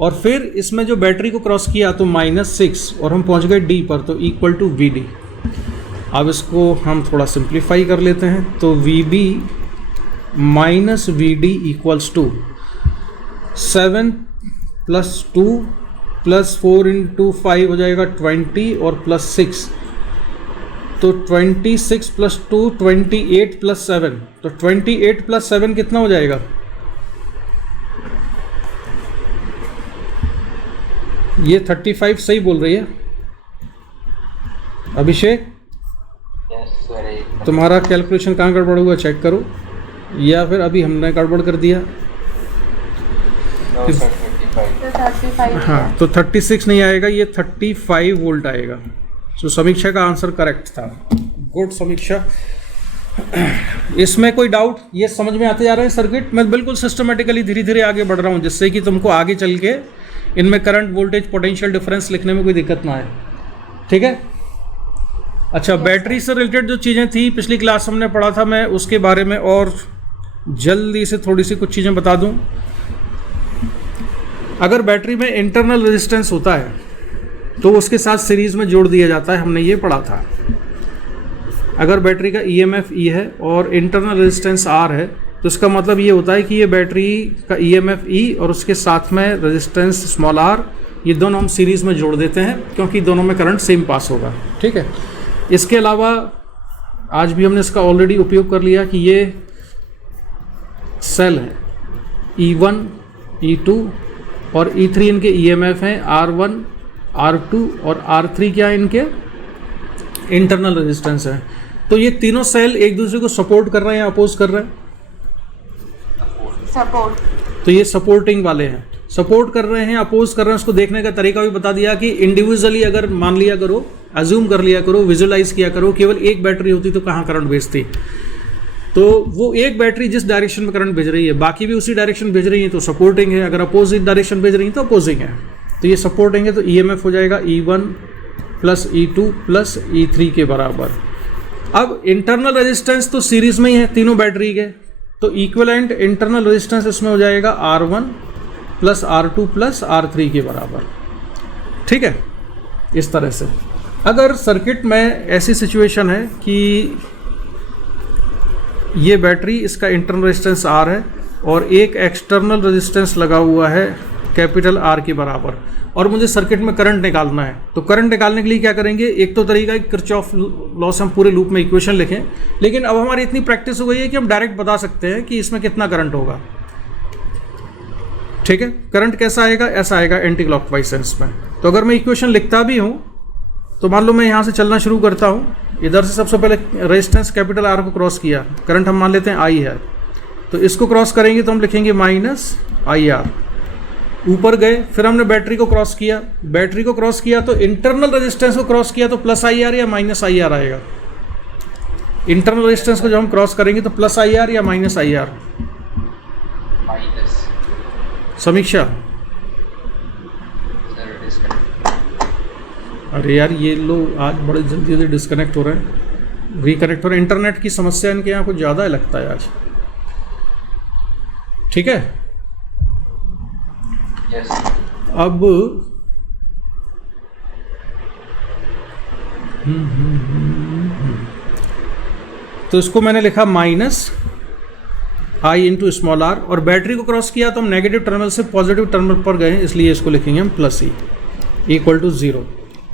और फिर इसमें जो बैटरी को क्रॉस किया तो -6, और हम पहुंच गए डी पर, तो = VD। अब इसको हम थोड़ा सिंप्लीफाई कर लेते हैं, तो VB - VD इक्वल्स टू 7 + 2 + 4 × 5 हो जाएगा 20, और +6, तो 26 + 2 28 + 7, तो 28 + 7 कितना हो जाएगा? ये 35 सही बोल रही है अभिषेक? यस सर, एक तुम्हारा कैलकुलेशन कहाँ गड़बड़ हुआ चेक करो, या फिर अभी हमने गड़बड़ कर दिया? No sir 35। तो 35 हाँ, तो 36 नहीं आएगा, ये 35 वोल्ट आएगा। तो समीक्षा का आंसर करेक्ट था। गुड समीक्षा। इसमें कोई डाउट? ये समझ में आते जा रहे हैं सर्किट? मैं बिल्कुल सिस्टमेटिकली धीरे धीरे आगे बढ़ रहा हूँ, जिससे कि तुमको आगे चल के इनमें करंट वोल्टेज पोटेंशियल डिफरेंस लिखने में कोई दिक्कत ना आए, ठीक है। अच्छा, बैटरी से रिलेटेड जो चीज़ें थी पिछली क्लास हमने पढ़ा था, मैं उसके बारे में और जल्दी से थोड़ी सी कुछ चीज़ें बता दूं। अगर बैटरी में इंटरनल रेजिस्टेंस होता है तो उसके साथ सीरीज़ में जोड़ दिया जाता है, हमने ये पढ़ा था। अगर बैटरी का EMF E है और इंटरनल रेजिस्टेंस R है, तो इसका मतलब ये होता है कि ये बैटरी का EMF E और उसके साथ में रेजिस्टेंस स्मॉल r, ये दोनों हम सीरीज़ में जोड़ देते हैं, क्योंकि दोनों में करंट सेम पास होगा, ठीक है। इसके अलावा आज भी हमने इसका ऑलरेडी उपयोग कर लिया कि ये सेल है E1 E2 और E3 इनके EMF हैं R1 R2 और R3 क्या है इनके इंटरनल रेजिस्टेंस है। तो ये तीनों सेल एक दूसरे को सपोर्ट कर रहे हैं या अपोज कर रहे हैं? सपोर्ट। तो ये सपोर्टिंग वाले हैं, सपोर्ट कर रहे हैं, अपोज कर रहे हैं। उसको देखने का तरीका भी बता दिया कि इंडिविजुअली अगर मान लिया करो, अज्यूम कर लिया करो, विजुअलाइज किया करो, केवल एक बैटरी होती तो कहाँ करंट भेजती। तो वो एक बैटरी जिस डायरेक्शन में करंट भेज रही है, बाकी भी उसी डायरेक्शन भेज रही है, तो सपोर्टिंग है। अगर अपोजिट डायरेक्शन भेज रही है तो अपोजिंग है। तो ये सपोर्टिंग है, तो EMF हो जाएगा E1 + E2 + E3 के बराबर। अब इंटरनल रेजिस्टेंस तो सीरीज में ही है तीनों बैटरी के, तो इक्विवेलेंट इंटरनल रेजिस्टेंस इसमें हो जाएगा R1 + R2 + R3 के बराबर, ठीक है। इस तरह से अगर सर्किट में ऐसी सिचुएशन है कि ये बैटरी, इसका इंटरनल रेजिस्टेंस R है और एक एक्सटर्नल रेजिस्टेंस लगा हुआ है कैपिटल R के बराबर, और मुझे सर्किट में करंट निकालना है, तो करंट निकालने के लिए क्या करेंगे? एक तो तरीका है किरचॉफ लॉ से हम पूरे लूप में इक्वेशन लिखें, लेकिन अब हमारी इतनी प्रैक्टिस हो गई है कि हम डायरेक्ट बता सकते हैं कि इसमें कितना करंट होगा, ठीक है। करंट कैसा आएगा? ऐसा आएगा एंटी क्लॉकवाइज सेंस में। तो अगर मैं इक्वेशन लिखता भी हूँ, तो मान लो मैं यहाँ से चलना शुरू करता हूँ, इधर से सबसे पहले रेजिस्टेंस कैपिटल R को क्रॉस किया, करंट हम मान लेते हैं I है, तो इसको क्रॉस करेंगे तो हम लिखेंगे -IR। ऊपर गए, फिर हमने बैटरी को क्रॉस किया, बैटरी को क्रॉस किया तो इंटरनल रेजिस्टेंस को क्रॉस किया, तो +IR या -IR आएगा। इंटरनल रेजिस्टेंस को जब हम क्रॉस करेंगे तो +IR या -IR? माइनस। समीक्षा अरे यार ये लोग आज बड़े जल्दी जल्दी डिस्कनेक्ट हो रहे हैं, रिकनेक्ट हो रहे हैं। इंटरनेट की समस्या इनके यहाँ कुछ ज़्यादा लगता है आज। ठीक है, यस अब तो इसको मैंने लिखा minus I into small R, और बैटरी को क्रॉस किया तो हम नेगेटिव टर्मिनल से पॉजिटिव टर्मिनल पर गए, इसलिए इसको लिखेंगे हम प्लस ई इक्वल टू 0।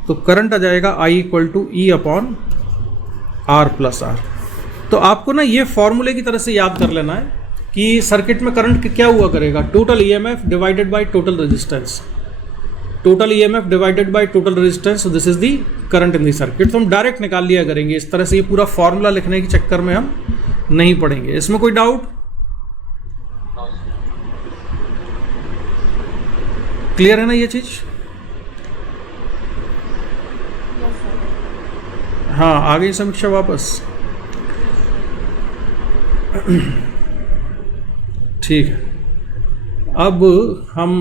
तो करंट आ जाएगा I equal to E upon R plus R. तो आपको ना ये फॉर्मूले की तरह से याद कर लेना है कि सर्किट में करंट क्या हुआ करेगा, total EMF divided by total resistance, total EMF divided by total resistance, this is the current in the circuit. तो हम डायरेक्ट निकाल लिया करेंगे इस तरह से, ये पूरा फॉर्मूला लिखने के चक्कर में हम नहीं पड़ेंगे। इसमें कोई डाउट? क्लियर है ना ये चीज? हाँ, आ गई समीक्षा वापस? ठीक है, अब हम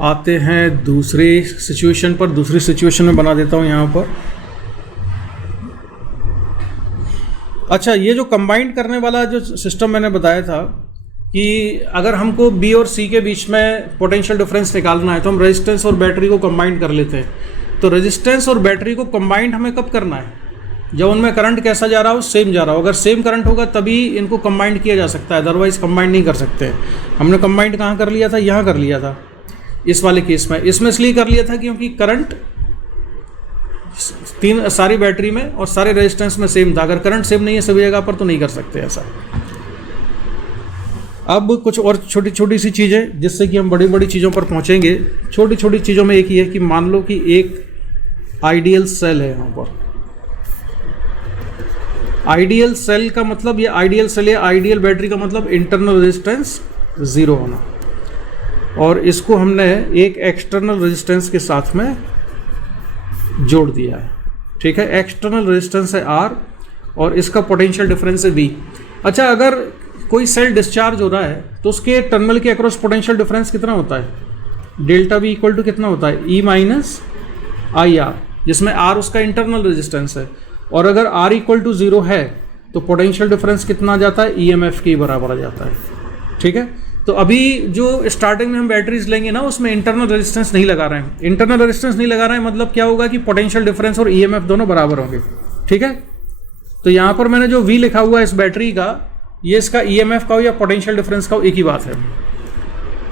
आते हैं दूसरे सिचुएशन पर। दूसरी सिचुएशन में बना देता हूं यहां पर। अच्छा, ये जो कंबाइंड करने वाला जो सिस्टम मैंने बताया था कि अगर हमको बी और सी के बीच में पोटेंशियल डिफरेंस निकालना है तो हम रेजिस्टेंस और बैटरी को कंबाइंड कर लेते हैं। तो रेजिस्टेंस और बैटरी को कंबाइंड हमें कब करना है? जब उनमें करंट कैसा जा रहा हो, सेम जा रहा हो। अगर सेम करंट होगा तभी इनको कंबाइंड किया जा सकता है, अदरवाइज कंबाइंड नहीं कर सकते। हमने कंबाइंड कहाँ कर लिया था? यहाँ कर लिया था इस वाले केस में। इसमें इसलिए कर लिया था क्योंकि करंट सारी बैटरी में और सारे रेजिस्टेंस में सेम था। अगर करंट सेम नहीं है सभी जगह पर तो नहीं कर सकते ऐसा। अब कुछ और छोटी छोटी सी चीज़ें जिससे कि हम बड़ी बड़ी चीज़ों पर पहुंचेंगे। छोटी छोटी चीज़ों में एक ही है कि मान लो कि एक आइडियल सेल है यहाँ पर। आइडियल सेल का मतलब, ये आइडियल सेल या आइडियल बैटरी का मतलब इंटरनल रेजिस्टेंस 0 होना, और इसको हमने एक एक्सटर्नल रेजिस्टेंस के साथ में जोड़ दिया है। ठीक है, एक्सटर्नल रेजिस्टेंस है R और इसका पोटेंशियल डिफरेंस है V। अच्छा, अगर कोई सेल डिस्चार्ज हो रहा है तो उसके टर्मिनल के अक्रॉस पोटेंशियल डिफरेंस कितना होता है? डेल्टा V इक्वल टू कितना होता है? E माइनस आई आर, जिसमें R उसका इंटरनल रेजिस्टेंस है। और अगर R इक्वल टू 0 है तो पोटेंशियल डिफरेंस कितना आ जाता है? EMF के बराबर आ जाता है। ठीक है, तो अभी जो स्टार्टिंग में हम बैटरीज लेंगे ना, उसमें इंटरनल रेजिस्टेंस नहीं लगा रहे हैं। इंटरनल रेजिस्टेंस नहीं लगा रहे हैं मतलब क्या होगा कि पोटेंशियल डिफरेंस और EMF दोनों बराबर होंगे। ठीक है, तो यहाँ पर मैंने जो V लिखा हुआ है इस बैटरी का, ये इसका EMF का हो या पोटेंशियल डिफरेंस का हो, एक ही बात है।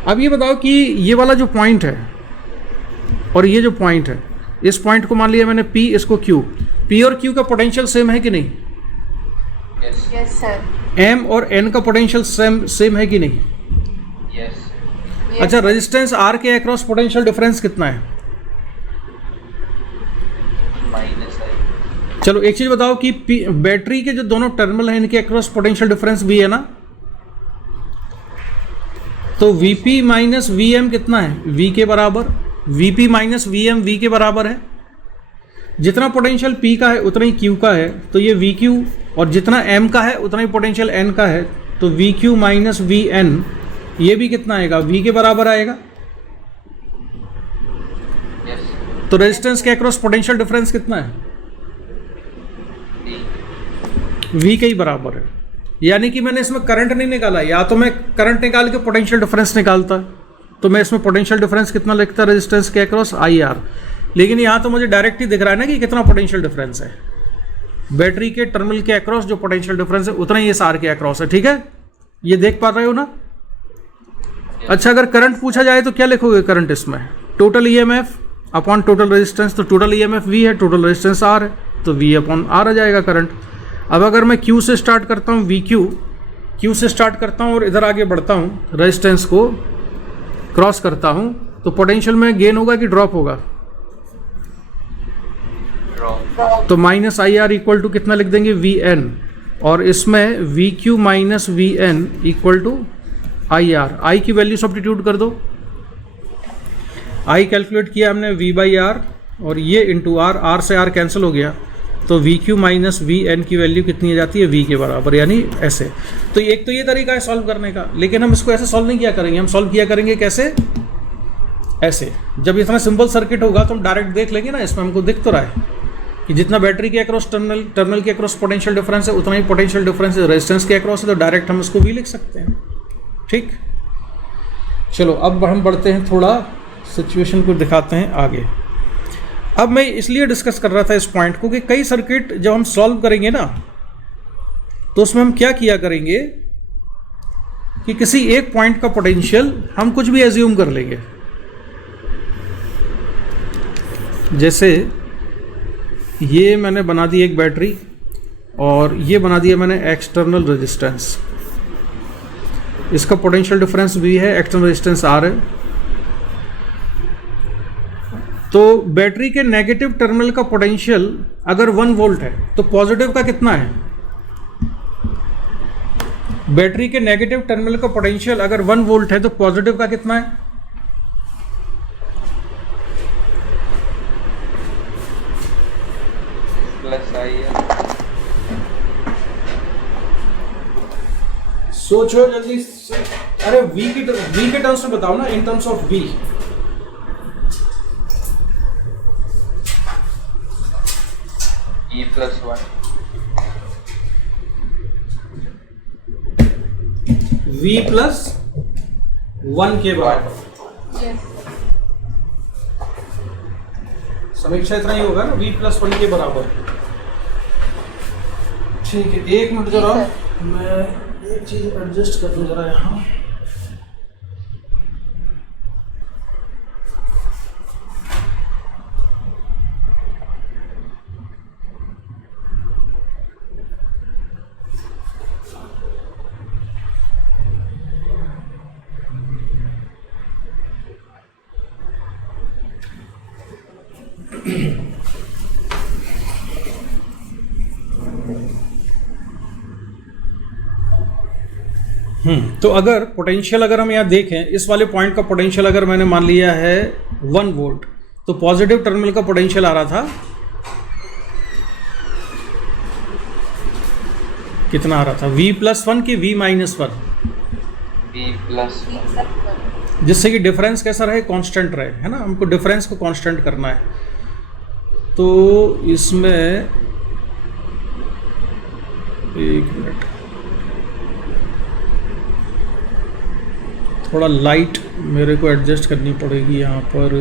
अब ये बताओ कि ये वाला जो पॉइंट है और ये जो पॉइंट है, इस पॉइंट को मान लिया मैंने P, इसको Q। P और Q का पोटेंशियल सेम है कि नहीं? Yes sir. M और N का पोटेंशियल सेम है कि नहीं? यस। अच्छा, रेजिस्टेंस R के अक्रॉस पोटेंशियल डिफरेंस कितना है? माइनस आई। चलो एक चीज बताओ कि बैटरी के जो दोनों टर्मिनल हैं इनके अक्रॉस पोटेंशियल डिफरेंस भी है ना? तो Vp माइनस Vm कितना है? V के बराबर। Vp माइनस Vm V के बराबर है। जितना पोटेंशियल P का है उतना ही Q का है, तो ये VQ, और जितना M का है उतना ही पोटेंशियल N का है, तो VQ माइनस Vn ये भी कितना आएगा? V के बराबर आएगा। यस। तो रेजिस्टेंस के अक्रॉस पोटेंशियल डिफरेंस कितना है? V के ही बराबर है। यानी कि मैंने इसमें करंट नहीं निकाला, या तो मैं करंट निकाल के पोटेंशियल डिफरेंस निकालता तो मैं इसमें पोटेंशियल डिफरेंस कितना लिखता रेजिस्टेंस के अक्रॉस? IR। लेकिन यहाँ तो मुझे डायरेक्ट ही दिख रहा है ना कि कितना पोटेंशियल डिफरेंस है। बैटरी के टर्मिनल के अक्रॉस जो पोटेंशियल डिफरेंस है उतना ही इस R के अक्रॉस है। ठीक है, ये देख पा रहे हो ना? अच्छा, अगर करंट पूछा जाए तो क्या लिखोगे करंट इसमें? Total EMF upon total resistance. तो टोटल EMF V है, टोटल रेजिस्टेंस R है, तो V अपॉन R आ जाएगा करंट। अब अगर मैं Q से स्टार्ट करता हूँ, Q से स्टार्ट करता हूँ और इधर आगे बढ़ता हूँ, रेजिस्टेंस को क्रॉस करता हूँ, तो पोटेंशियल में गेन होगा कि ड्रॉप होगा? तो माइनस IR इक्वल टू कितना लिख देंगे? VN, और इसमें VQ minus VN equal to IR। I की वैल्यू सब्स्टिट्यूट कर दो। I कैलकुलेट किया हमने V बाई R, और ये इंटू R से R कैंसिल हो गया, तो VQ माइनस VN की वैल्यू कितनी आ जाती है? V के बराबर, यानी ऐसे। तो एक तो ये तरीका है सॉल्व करने का, लेकिन हम इसको ऐसे सॉल्व नहीं किया करेंगे। हम सॉल्व किया करेंगे कैसे? ऐसे जब इतना सिंपल सर्किट होगा तो हम डायरेक्ट देख लेंगे ना, इसमें हमको दिख तो रहा है कि जितना बैटरी के अक्रॉस टर्मिनल के अक्रॉस पोटेंशियल डिफरेंस है उतना ही पोटेंशियल डिफरेंस रेजिस्टेंस के अक्रॉस है, तो डायरेक्ट हम इसको भी लिख सकते हैं। ठीक, चलो अब हम बढ़ते हैं, थोड़ा सिचुएशन को दिखाते हैं आगे। अब मैं इसलिए डिस्कस कर रहा था इस पॉइंट को कि कई सर्किट जब हम सॉल्व करेंगे ना तो उसमें हम क्या किया करेंगे कि किसी एक पॉइंट का पोटेंशियल हम कुछ भी एज्यूम कर लेंगे। जैसे ये मैंने बना दी एक बैटरी और ये बना दिया मैंने एक्सटर्नल रेजिस्टेंस, इसका पोटेंशियल डिफरेंस भी है, एक्सटर्नल रेजिस्टेंस आर है। तो बैटरी के नेगेटिव टर्मिनल का पोटेंशियल अगर 1 वोल्ट है तो पॉजिटिव का कितना है? बैटरी के नेगेटिव टर्मिनल का पोटेंशियल अगर 1 वोल्ट है तो पॉजिटिव का कितना है? प्लस आई है। सोचो जल्दी से, अरे V के टर्म्स में बताओ ना, in terms of V। E plus 1। V plus 1 के बराबर। यस समीक्षा इतना ही होगा ना, V प्लस 1 के बराबर। ठीक है, एक मिनट जरा जी सर। मैं एक चीज एडजस्ट कर दूं जरा यहाँ। तो अगर पोटेंशियल अगर हम यहाँ देखें, इस वाले पॉइंट का पोटेंशियल अगर मैंने मान लिया है 1 वोल्ट, तो पॉजिटिव टर्मिनल का पोटेंशियल आ रहा था कितना आ रहा था? V प्लस 1 की V माइनस 1, V प्लस 1। जिससे कि डिफरेंस कैसा रहे? कांस्टेंट रहे, है ना, हमको डिफरेंस को कांस्टेंट करना है। तो इसमें एक मिनट, थोड़ा लाइट मेरे को एडजस्ट करनी पड़ेगी यहाँ पर।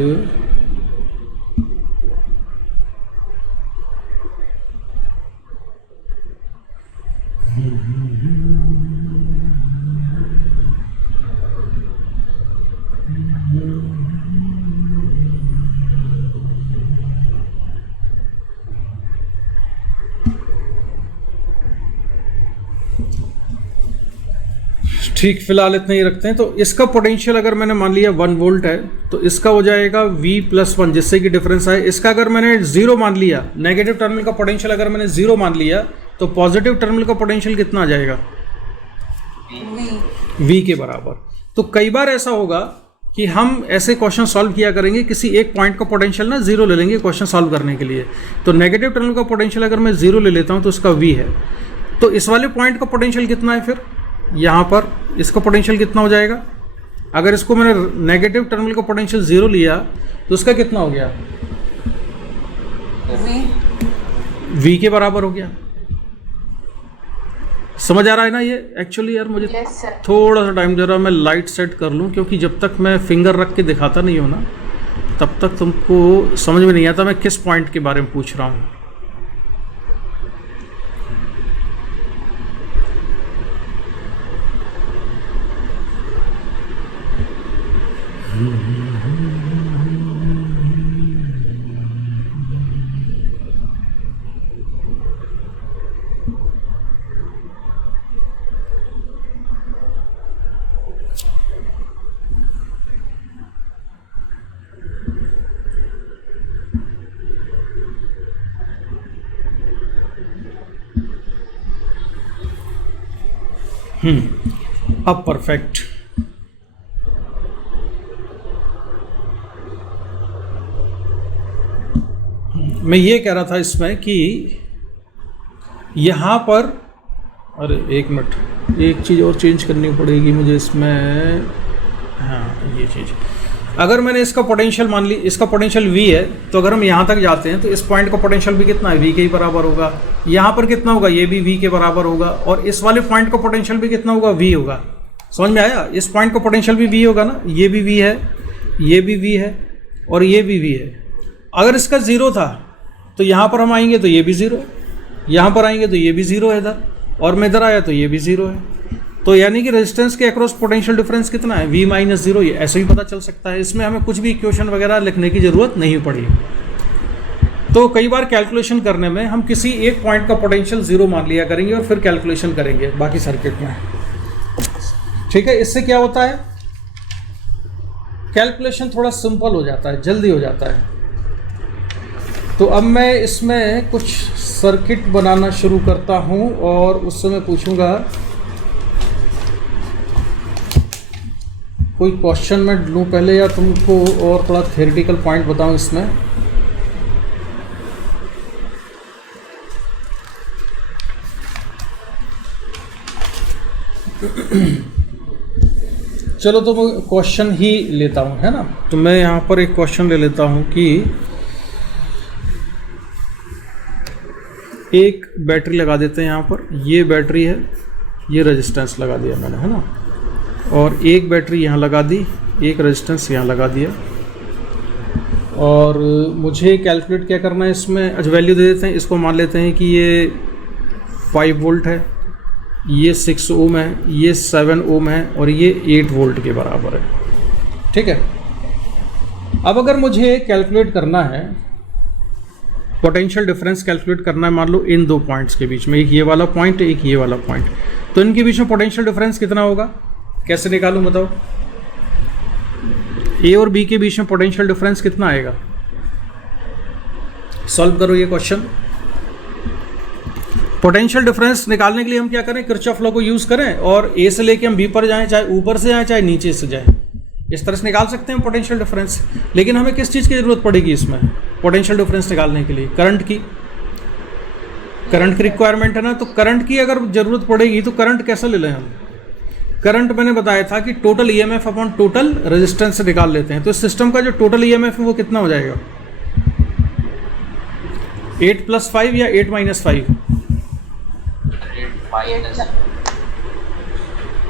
ठीक, फिलहाल इतना ही रखते हैं। तो इसका पोटेंशियल अगर मैंने मान लिया 1 वोल्ट है तो इसका हो जाएगा V प्लस 1, जिससे कि डिफरेंस है। इसका अगर मैंने 0 मान लिया, नेगेटिव टर्मिनल का पोटेंशियल अगर मैंने 0 मान लिया, तो पॉजिटिव टर्मिनल का पोटेंशियल कितना आ जाएगा? V के बराबर। तो कई बार ऐसा होगा कि हम ऐसे क्वेश्चन सॉल्व किया करेंगे, किसी एक पॉइंट का पोटेंशियल ना 0 ले लेंगे क्वेश्चन सॉल्व करने के लिए। तो नेगेटिव टर्मिनल का पोटेंशियल अगर मैं 0 ले लेता हूँ तो उसका V है। तो इस वाले पॉइंट का पोटेंशियल कितना है? फिर यहाँ पर इसका पोटेंशियल कितना हो जाएगा? अगर इसको मैंने नेगेटिव टर्मिनल का पोटेंशियल 0 लिया तो उसका कितना हो गया? V के बराबर हो गया। समझ आ रहा है ना ये? एक्चुअली यार मुझे यस सर। थोड़ा सा टाइम दे रहा, मैं लाइट सेट कर लूँ, क्योंकि जब तक मैं फिंगर रख के दिखाता नहीं हूँ ना तब तक तुमको समझ में नहीं आता मैं किस पॉइंट के बारे में पूछ रहा हूँ। अब परफेक्ट। मैं ये कह रहा था इसमें कि यहाँ पर, अरे एक मिनट, एक चीज़ और चेंज करनी पड़ेगी मुझे इसमें। हाँ, ये चीज़ अगर मैंने इसका पोटेंशियल मान ली, इसका पोटेंशियल V है, तो अगर हम यहाँ तक जाते हैं तो इस पॉइंट का पोटेंशियल भी कितना है, V के ही बराबर होगा। यहाँ पर कितना होगा, ये भी V के बराबर होगा, और इस वाले पॉइंट का पोटेंशियल भी कितना होगा, V होगा। समझ में आया? इस पॉइंट का पोटेंशियल भी V होगा ना, ये भी V है, ये भी V है, और ये भी V है। अगर इसका 0 था तो यहाँ पर हम आएंगे तो ये भी 0 है, यहाँ पर आएंगे तो ये भी 0 है इधर, और मैं इधर आया तो ये भी 0 है। तो यानी कि रेजिस्टेंस के अक्रॉस पोटेंशियल डिफरेंस कितना है, V - 0। ये ऐसे ही पता चल सकता है, इसमें हमें कुछ भी इक्वेशन वगैरह लिखने की ज़रूरत नहीं पड़ी। तो कई बार कैलकुलेशन करने में हम किसी एक पॉइंट का पोटेंशियल 0 मान लिया करेंगे और फिर कैलकुलेशन करेंगे बाकी सर्किट में। ठीक है, इससे क्या होता है, कैलकुलेशन थोड़ा सिंपल हो जाता है, जल्दी हो जाता है। तो अब मैं इसमें कुछ सर्किट बनाना शुरू करता हूं और उससे मैं पूछूंगा कोई क्वेश्चन मैं लूँ पहले, या तुमको और थोड़ा थ्योरेटिकल पॉइंट बताऊं इसमें। चलो तो मैं क्वेश्चन ही लेता हूँ, है ना। तो मैं यहाँ पर एक क्वेश्चन ले लेता हूँ कि एक बैटरी लगा देते हैं यहाँ पर, ये बैटरी है, ये रेजिस्टेंस लगा दिया मैंने, है ना, और एक बैटरी यहाँ लगा दी, एक रेजिस्टेंस यहाँ लगा दिया, और मुझे कैलकुलेट क्या करना है इसमें, अच्छा वैल्यू दे देते हैं। इसको मान लेते हैं कि ये 5 वोल्ट है, ये 6 ओम है, ये 7 ओम है, और ये 8 वोल्ट के बराबर है। ठीक है, अब अगर मुझे कैलकुलेट करना है, पोटेंशियल डिफरेंस कैलकुलेट करना है, मान लो इन दो पॉइंट्स के बीच में, एक ये वाला पॉइंट, एक ये वाला पॉइंट, तो इनके बीच में पोटेंशियल डिफरेंस कितना होगा, कैसे निकालूं बताओ। ए और बी के बीच में पोटेंशियल डिफरेंस कितना आएगा, सॉल्व करो ये क्वेश्चन। पोटेंशियल डिफरेंस निकालने के लिए हम क्या करें, किरचॉफ लॉ को यूज करें, और ए से लेके हम बी पर जाएं, चाहे ऊपर से जाएं चाहे नीचे से जाएं, इस तरह से निकाल सकते हैं पोटेंशियल डिफरेंस। लेकिन हमें किस चीज़ की ज़रूरत पड़ेगी इसमें पोटेंशियल डिफरेंस निकालने के लिए, करंट की, करंट की रिक्वायरमेंट है ना। तो करंट की अगर ज़रूरत पड़ेगी तो करंट कैसे ले लें हम, करंट मैंने बताया था कि total EMF upon total resistance से निकाल लेते हैं। तो इस सिस्टम का जो टोटल ईएमएफ है वो कितना हो जाएगा, 8 + 5 या 8 - 5,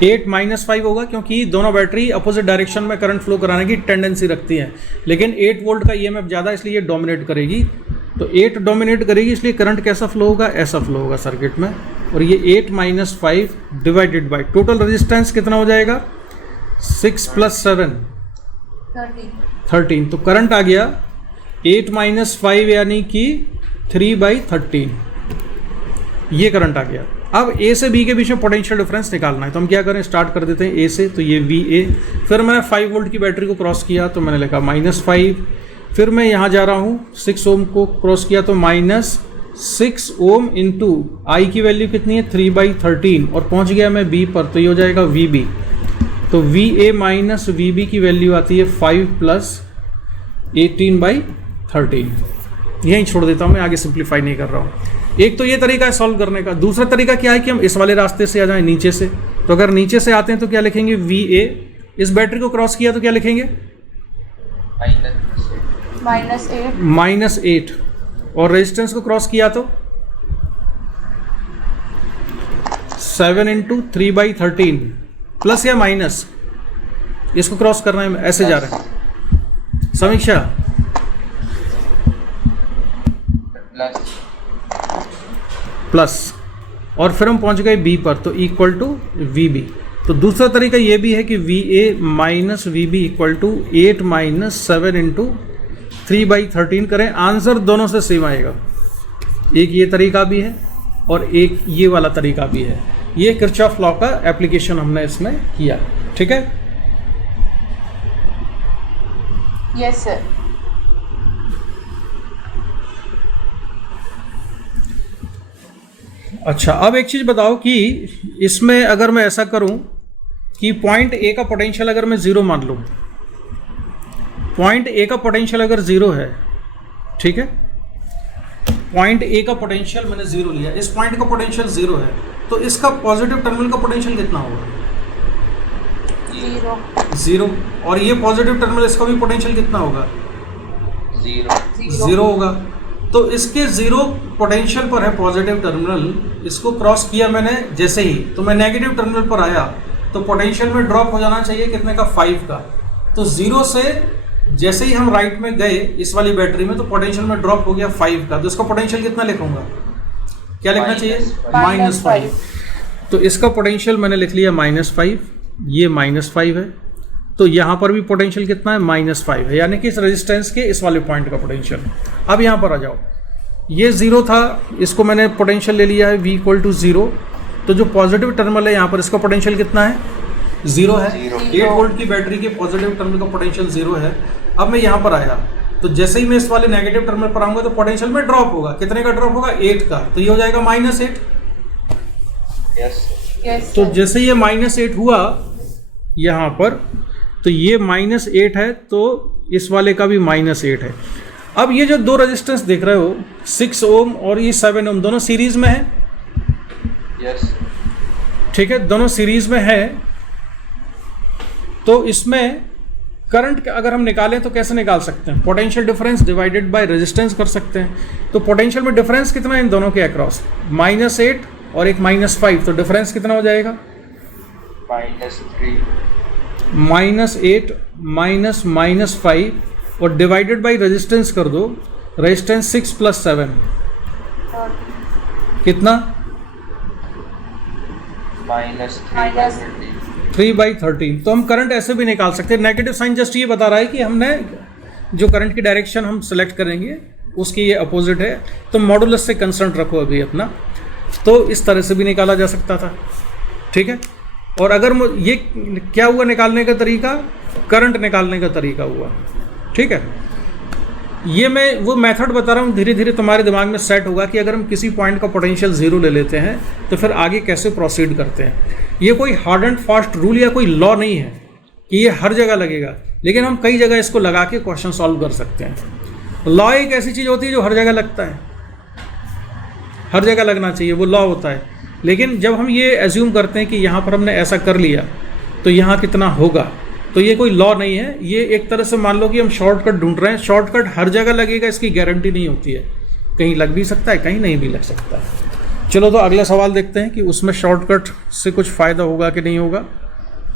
8 - 5 होगा, क्योंकि दोनों बैटरी अपोजिट डायरेक्शन में करंट फ्लो कराने की टेंडेंसी रखती हैं, लेकिन 8 वोल्ट का ईएमएफ ज़्यादा, इसलिए ये डोमिनेट करेगी। तो 8 डोमिनेट करेगी, इसलिए करंट कैसा फ्लो होगा, ऐसा फ्लो होगा सर्किट में। और ये 8 - 5 डिवाइडेड बाय टोटल रेजिस्टेंस कितना हो जाएगा, 6 + 7 13। तो करंट आ गया 8 - 5 यानी कि 3/13, ये करंट आ गया। अब ए से बी के बीच में पोटेंशियल डिफरेंस निकालना है, तो हम क्या करें, स्टार्ट कर देते हैं ए से। तो ये VA, फिर मैंने 5 वोल्ट की बैटरी को क्रॉस किया तो मैंने लिखा -5, फिर मैं यहाँ जा रहा हूँ 6 ओम को क्रॉस किया तो -6 ओम इंटू आई की वैल्यू कितनी है 3/13, और पहुँच गया मैं बी पर, तो ये हो जाएगा VB। तो VA - VB की वैल्यू आती है 5 + 18/13। यहीं छोड़ देता हूँ मैं, आगे सिंप्लीफाई नहीं कर रहा हूँ। एक तो ये तरीका है सॉल्व करने का। दूसरा तरीका क्या है कि हम इस वाले रास्ते से आ जाएं, नीचे से। तो अगर नीचे से आते हैं तो क्या लिखेंगे, VA, इस बैटरी को क्रॉस किया तो क्या लिखेंगे, -8, और रेजिस्टेंस को क्रॉस किया तो 7 × 3/13, प्लस या माइनस, इसको क्रॉस करना है, ऐसे जा रहे हैं। समीक्षा प्लस, और फिर हम पहुंच गए बी पर, तो इक्वल टू VB। तो दूसरा तरीका ये भी है कि VA - VB = 8 - 7 × 3/13 करें, आंसर दोनों से सेम आएगा। एक ये तरीका भी है और एक ये वाला तरीका भी है। ये किरचॉफ लॉ का एप्लीकेशन हमने इसमें किया, ठीक है। Yes sir. अच्छा, अब एक चीज़ बताओ कि इसमें अगर मैं ऐसा करूं कि पॉइंट A का पोटेंशियल अगर मैं 0 मान लूं, पॉइंट A का पोटेंशियल अगर 0 है, ठीक है, पॉइंट A का पोटेंशियल मैंने 0 लिया, इस पॉइंट का पोटेंशियल 0 है, तो इसका पॉजिटिव टर्मिनल का पोटेंशियल कितना होगा, 0, और ये पॉजिटिव टर्मिनल, इसका भी पोटेंशियल कितना होगा? 0 होगा। तो इसके 0 पोटेंशियल पर है पॉजिटिव टर्मिनल, इसको क्रॉस किया मैंने जैसे ही, तो मैं नेगेटिव टर्मिनल पर आया, तो पोटेंशियल में ड्रॉप हो जाना चाहिए कितने का? 5 का। तो 0 से जैसे ही हम राइट में गए इस वाली बैटरी में, तो पोटेंशियल में ड्रॉप हो गया 5 का। तो इसका पोटेंशियल कितना लिखूंगा? क्या लिखना चाहिए? -5। तो इसका पोटेंशियल मैंने लिख लिया -5, ये -5 है, तो यहाँ पर भी पोटेंशियल कितना है? -5 है, यानी कि इस रेजिस्टेंस के इस वाले पॉइंट का पोटेंशियल। अब यहाँ पर आ जाओ, ये 0 था, इसको मैंने पोटेंशियल ले लिया है V = 0, तो जो पॉजिटिव टर्मिनल है यहाँ पर, इसका पोटेंशियल कितना है? 0 है। 8 वोल्ट की बैटरी के पॉजिटिव टर्मिनल का पोटेंशियल 0 है। अब मैं यहाँ पर आया, तो जैसे ही मैं इस वाले नेगेटिव टर्मिनल पर आऊँगा, तो पोटेंशियल में ड्रॉप होगा, कितने का ड्रॉप होगा? 8 का। तो ये हो जाएगा -8। यस तो जैसे ये -8 हुआ यहाँ पर, तो ये -8 है, तो इस वाले का भी -8 है। अब ये जो दो रेजिस्टेंस देख रहे हो, 6 ओम और ये 7 ओम, दोनों सीरीज में है। ठीक है, दोनों सीरीज में है। तो इसमें करंट अगर हम निकालें तो कैसे निकाल सकते हैं? Potential difference divided by resistance कर सकते हैं। तो पोटेंशियल में डिफरेंस कितना है इन दोनों के अक्रॉस? -8 और एक -5, तो डिफरेंस कितना हो जाएगा? -3 -8 -5 और डिवाइडेड बाय रेजिस्टेंस कर दो। रेजिस्टेंस 6 + 7 कितना? -3/13। तो हम करंट ऐसे भी निकाल सकते हैं। नेगेटिव साइन जस्ट ये बता रहा है कि हमने जो करंट की डायरेक्शन हम सेलेक्ट करेंगे उसकी ये अपोजिट है, तो मॉडुलस से कंसर्न रखो अभी अपना। तो इस तरह से भी निकाला जा सकता था। ठीक है, और अगर ये क्या हुआ निकालने का तरीका? करंट निकालने का तरीका हुआ। ठीक है, ये मैं वो मेथड बता रहा हूँ, धीरे धीरे तुम्हारे दिमाग में सेट होगा कि अगर हम किसी पॉइंट का पोटेंशियल 0 ले लेते हैं तो फिर आगे कैसे प्रोसीड करते हैं। ये कोई हार्ड एंड फास्ट रूल या कोई लॉ नहीं है कि ये हर जगह लगेगा, लेकिन हम कई जगह इसको लगा के क्वेश्चन सॉल्व कर सकते हैं। लॉ एक ऐसी चीज़ होती है जो हर जगह लगता है, हर जगह लगना चाहिए, वो लॉ होता है। लेकिन जब हम ये एज्यूम करते हैं कि यहाँ पर हमने ऐसा कर लिया तो यहाँ कितना होगा, तो ये कोई लॉ नहीं है। ये एक तरह से मान लो कि हम शॉर्टकट ढूंढ रहे हैं। शॉर्टकट हर जगह लगेगा इसकी गारंटी नहीं होती है, कहीं लग भी सकता है, कहीं नहीं भी लग सकता है। चलो तो अगला सवाल देखते हैं कि उसमें शॉर्टकट से कुछ फ़ायदा होगा कि नहीं होगा।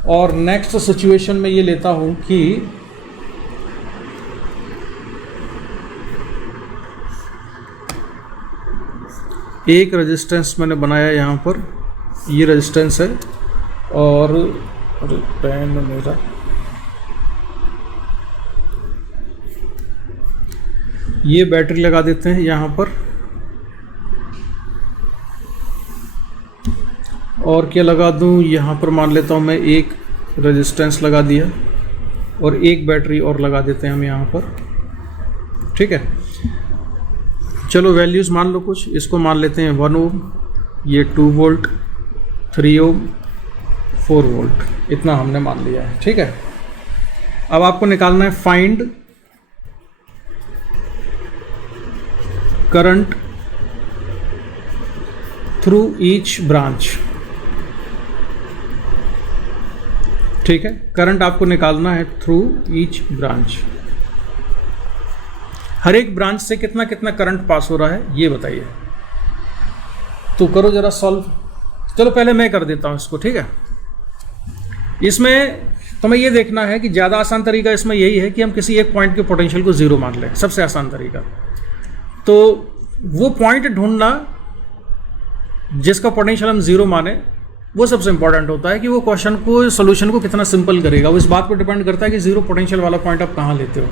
और नेक्स्ट सिचुएशन में ये लेता हूँ कि एक रेजिस्टेंस मैंने बनाया यहाँ पर, ये रेजिस्टेंस है, और पेन मेरा ये बैटरी लगा देते हैं यहाँ पर, और क्या लगा दूँ यहाँ पर, मान लेता हूँ मैं एक रेजिस्टेंस लगा दिया और एक बैटरी और लगा देते हैं हम यहाँ पर। ठीक है, चलो वैल्यूज़ मान लो कुछ, इसको मान लेते हैं 1 ओम, ये 2 वोल्ट, 3 ओम, 4 वोल्ट, इतना हमने मान लिया है। ठीक है, अब आपको निकालना है find current through each branch. ठीक है, करंट आपको निकालना है थ्रू ईच ब्रांच। हर एक ब्रांच से कितना कितना करंट पास हो रहा है ये बताइए। तो करो जरा सॉल्व। चलो पहले मैं कर देता हूं इसको। ठीक है, इसमें तुम्हें ये देखना है कि ज़्यादा आसान तरीका इसमें यही है कि हम किसी एक पॉइंट के पोटेंशियल को 0 मान लें, सबसे आसान तरीका। तो वो पॉइंट ढूंढना जिसका पोटेंशियल हम 0 माने, वो सबसे इंपॉर्टेंट होता है कि वो क्वेश्चन को, सोल्यूशन को कितना सिंपल करेगा। वो इस बात पर डिपेंड करता है कि 0 पोटेंशियल वाला पॉइंट आप कहाँ लेते हो।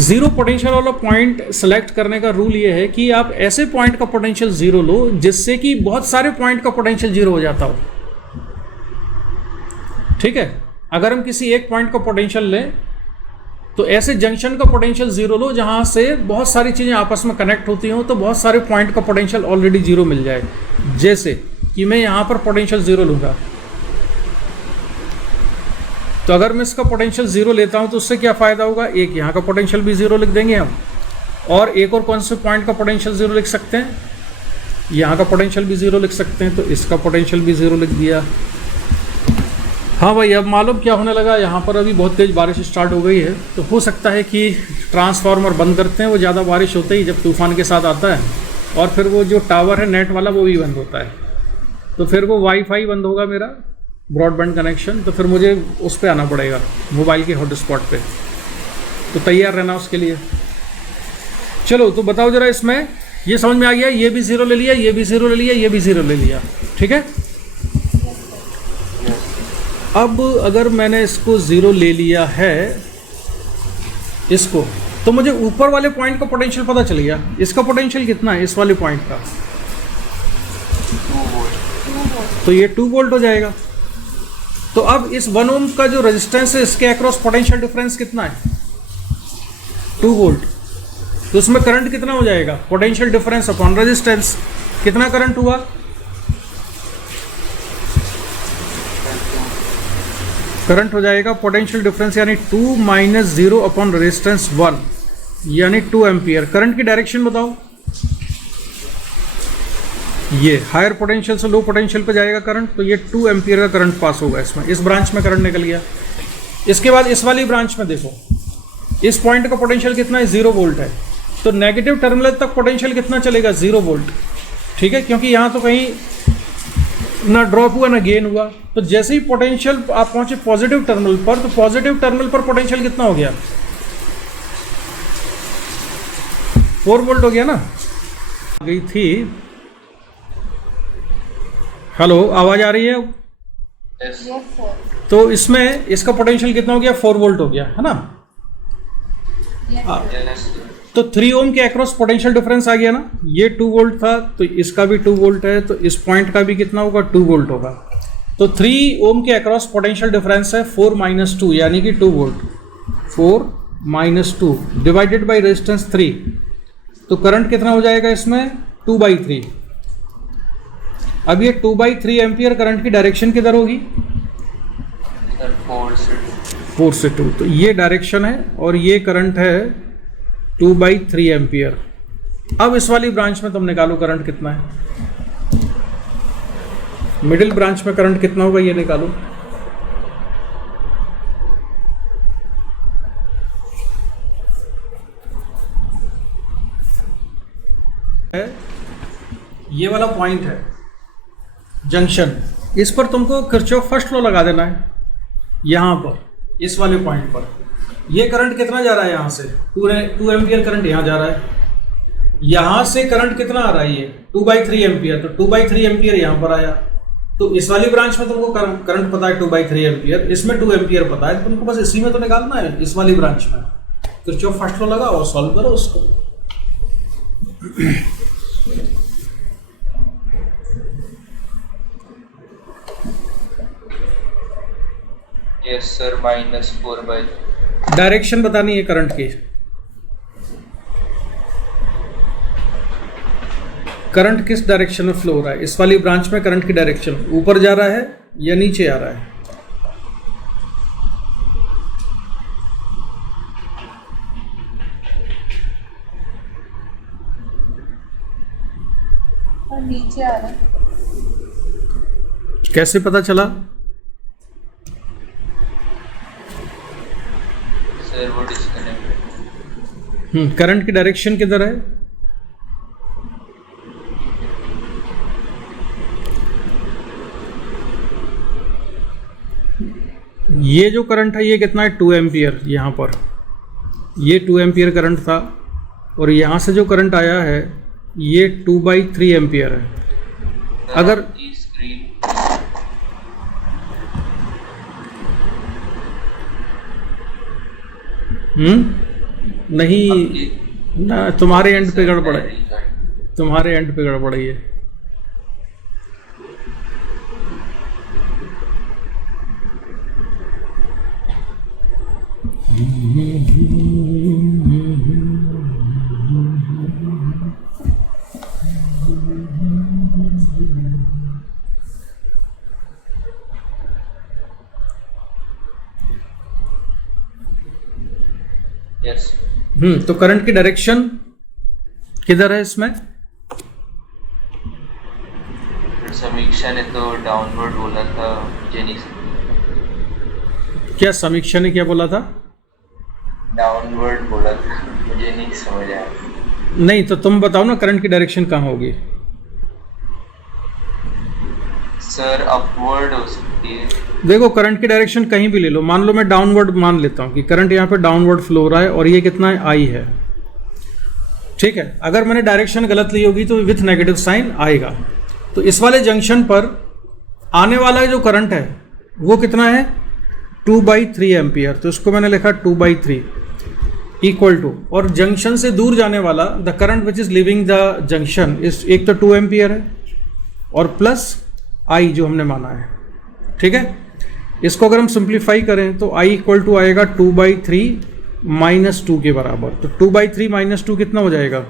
0 पोटेंशियल वाला पॉइंट सेलेक्ट करने का रूल ये है कि आप ऐसे पॉइंट का पोटेंशियल 0 लो जिससे कि बहुत सारे पॉइंट का पोटेंशियल 0 हो जाता हो। ठीक है, अगर हम किसी एक पॉइंट का पोटेंशियल लें तो ऐसे जंक्शन का पोटेंशियल 0 लो जहां से बहुत सारी चीज़ें आपस में कनेक्ट होती हों, तो बहुत सारे पॉइंट का पोटेंशियल ऑलरेडी 0 मिल जाए। जैसे कि मैं यहाँ पर पोटेंशियल 0 लूँगा, तो अगर मैं इसका पोटेंशियल 0 लेता हूँ तो उससे क्या फ़ायदा होगा? एक यहाँ का पोटेंशियल भी 0 लिख देंगे हम, और एक और कौन से पॉइंट का पोटेंशियल 0 लिख सकते हैं? यहाँ का पोटेंशियल भी 0 लिख सकते हैं, तो इसका पोटेंशियल भी 0 लिख दिया। हाँ भाई, अब मालूम क्या होने लगा, यहाँ पर अभी बहुत तेज़ बारिश स्टार्ट हो गई है, तो हो सकता है कि ट्रांसफार्मर बंद करते हैं, वो ज़्यादा बारिश होते ही जब तूफ़ान के साथ आता है, और फिर वो जो टावर है नेट वाला वो भी बंद होता है, तो फिर वो वाईफाई बंद होगा मेरा ब्रॉडबैंड कनेक्शन, तो फिर मुझे उस पर आना पड़ेगा मोबाइल के हॉटस्पॉट पे, तो तैयार रहना उसके लिए। चलो तो बताओ ज़रा, इसमें ये समझ में आ गया, ये भी ज़ीरो ले लिया, ये भी ज़ीरो ले लिया, ये भी ज़ीरो ले लिया, ठीक है। अब अगर मैंने इसको ज़ीरो ले लिया है इसको, तो मुझे ऊपर वाले पॉइंट का पोटेंशियल पता चल गया। इसका पोटेंशियल कितना है इस वाले पॉइंट का, 2 वोल्ट। तो ये 2 वोल्ट हो जाएगा। तो अब इस 1 ओम का जो रेजिस्टेंस है इसके अक्रॉस पोटेंशियल डिफरेंस कितना है, 2 वोल्ट। तो उसमें करंट कितना हो जाएगा, पोटेंशियल डिफरेंस अपॉन रेजिस्टेंस, कितना करंट हुआ, करंट हो जाएगा पोटेंशियल डिफरेंस यानी 2 माइनस 0 अपॉन रेजिस्टेंस 1 यानी 2 एम्पियर। करंट की डायरेक्शन बताओ, ये हायर पोटेंशियल से लो पोटेंशियल पे जाएगा करंट, तो ये 2 एम्पियर का करंट पास होगा इसमें, इस ब्रांच में करंट निकल गया। इसके बाद इस वाली ब्रांच में देखो, इस पॉइंट का पोटेंशियल कितना है, 0 वोल्ट है, तो नेगेटिव टर्मिनल तक पोटेंशियल कितना चलेगा, 0 वोल्ट, ठीक है, क्योंकि यहाँ तो कहीं ना ड्रॉप हुआ ना गेन हुआ। तो जैसे ही पोटेंशियल आप पहुंचे पॉजिटिव टर्मिनल पर, तो पॉजिटिव टर्मिनल पर पोटेंशियल कितना हो गया, 4 वोल्ट हो गया ना। आ गई थी, हेलो आवाज आ रही है। Yes yes sir. तो इसमें इसका पोटेंशियल कितना हो गया, 4 वोल्ट हो गया है ना। यस हाँ। सर। यस तो 3 ओम के अक्रॉस पोटेंशियल डिफरेंस आ गया ना, ये 2 वोल्ट था, तो इसका भी 2 वोल्ट है, तो इस पॉइंट का भी कितना होगा, 2 वोल्ट होगा। तो 3 ओम के अक्रॉस पोटेंशियल डिफरेंस है 4 माइनस 2 यानी कि 2 volt, 4 minus 2 divided by resistance 3, तो करंट कितना हो जाएगा इसमें, 2/3। अब ये 2/3 एम्पियर करंट की डायरेक्शन किधर होगी, सर 4 से 2, तो ये डायरेक्शन है और ये करंट है 2/3 एम्पियर। अब इस वाली ब्रांच में तुम निकालो करंट कितना है, मिडिल ब्रांच में करंट कितना होगा ये निकालो। ये वाला पॉइंट है जंक्शन, इस पर तुमको किरचॉफ फर्स्ट लॉ लगा देना है। यहाँ पर इस वाले पॉइंट पर ये करंट कितना जा रहा है, यहाँ से 2 एम्पियर करंट यहाँ जा रहा है, यहाँ से करंट कितना आ रहा है, ये 2/3 एम्पियर, तो 2/3 एम्पियर यहाँ पर आया। तो इस वाली ब्रांच में तुमको करंट पता है 2/3 एम्पियर, इसमें 2 एम्पियर पता है, तुमको बस इसी में तो निकालना है, इस वाली ब्रांच में किरचॉफ फर्स्ट लॉ लगाओ और सॉल्व करो उसको। Yes sir, -4/3। डायरेक्शन बतानी है करंट की, करंट किस डायरेक्शन में फ्लो हो रहा है, इस वाली ब्रांच में करंट की डायरेक्शन ऊपर जा रहा है या नीचे आ रहा है, और नीचे आ रहा है। कैसे पता चला, सर वो डिस्कनेक्ट। करंट की डायरेक्शन किधर है, ये जो करंट है ये कितना है, 2 एम्पियर, यहाँ पर ये 2 एम्पियर करंट था, और यहाँ से जो करंट आया है ये 2/3 एम्पियर है। अगर स्क्रीन नहीं ना, तुम्हारे एंड पे गड़बड़ है, तुम्हारे एंड पे गड़बड़ है ये। यस तो करंट की डायरेक्शन किधर है इसमें, समीक्षा ने तो डाउनवर्ड बोला था जेनी से। क्या समीक्षा ने क्या बोला था? डाउनवर्ड बोला था, मुझे नहीं समझ आया। नहीं तो तुम बताओ ना करंट की डायरेक्शन कहाँ होगी? सर अपवर्ड हो सकती है। देखो करंट की डायरेक्शन कहीं भी ले लो, मान लो मैं डाउनवर्ड मान लेता हूँ कि करंट यहाँ पे डाउनवर्ड फ्लो हो रहा है और ये कितना है, आई है, ठीक है। अगर मैंने डायरेक्शन गलत ली होगी तो विथ नेगेटिव साइन आएगा। तो इस वाले जंक्शन पर आने वाला जो करंट है वो कितना है, 2/3 एम्पियर। तो इसको मैंने लिखा 2/3 इक्वल टू, और जंक्शन से दूर जाने वाला the current which is living the junction इस, एक तो 2 एम्पियर है और प्लस आई जो हमने माना है, ठीक है। इसको अगर हम सिंप्लीफाई करें तो आई इक्वल टू आएगा 2/3 -2 के बराबर। तो 2/3 -2 कितना हो जाएगा,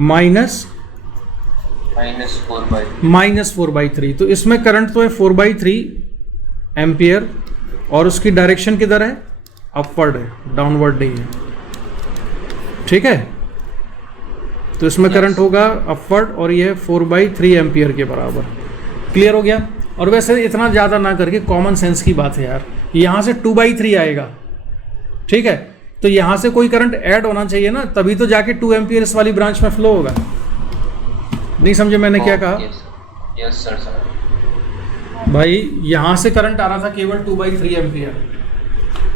-4/3। तो इसमें करंट तो है 4/3 एम्पियर और उसकी डायरेक्शन किधर है, अपवर्ड है, डाउनवर्ड नहीं है, ठीक है। तो इसमें करंट होगा अपवर्ड और ये है 4/3 एम्पियर के बराबर। क्लियर हो गया। और वैसे इतना ज़्यादा ना करके कॉमन सेंस की बात है यार, यहाँ से 2/3 आएगा, ठीक है। तो यहाँ से कोई करंट ऐड होना चाहिए ना, तभी तो जाके 2 एम्पियर इस वाली ब्रांच में फ्लो होगा। नहीं समझे मैंने क्या कहा? Yes sir. भाई यहाँ से करंट आ रहा था केवल 2/3 एम्पियर,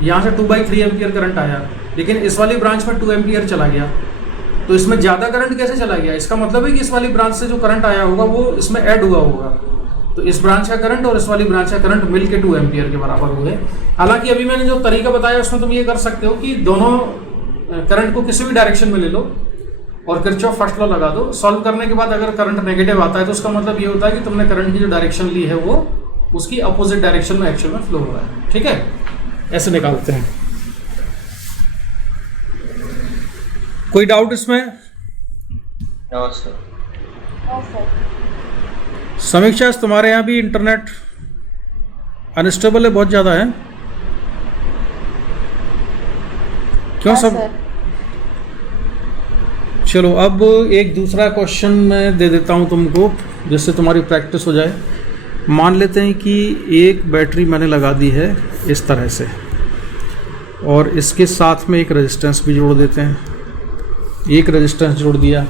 यहाँ से 2/3 एम्पियर करंट आया, लेकिन इस वाली ब्रांच में 2 एम्पियर चला गया। तो इसमें ज़्यादा करंट कैसे चला गया? इसका मतलब है कि इस वाली ब्रांच से जो करंट आया होगा वो इसमें ऐड हुआ होगा। तो इस ब्रांच का करंट और इस वाली ब्रांच का करंट मिलके 2 एम्पियर के बराबर हुए। हालांकि अभी मैंने जो तरीका बताया उसमें तुम ये कर सकते हो कि दोनों करंट को किसी भी डायरेक्शन में ले लो और किरचॉफ फर्स्ट लॉ लगा दो। सॉल्व करने के बाद अगर करंट नेगेटिव आता है तो उसका मतलब ये होता है कि तुमने करंट की जो डायरेक्शन ली है वो उसकी अपोजिट डायरेक्शन में एक्चुअल में फ्लो हो रहा है, ठीक है। ऐसे निकालते हैं। कोई डाउट इसमें? No sir. समीक्षा तुम्हारे यहाँ भी इंटरनेट अनस्टेबल है, बहुत ज़्यादा है क्यों सब? चलो अब एक दूसरा क्वेश्चन मैं दे देता हूँ तुमको जिससे तुम्हारी प्रैक्टिस हो जाए। मान लेते हैं कि एक बैटरी मैंने लगा दी है इस तरह से और इसके साथ में एक रेजिस्टेंस भी जोड़ देते हैं। एक रेजिस्टेंस जोड़ दिया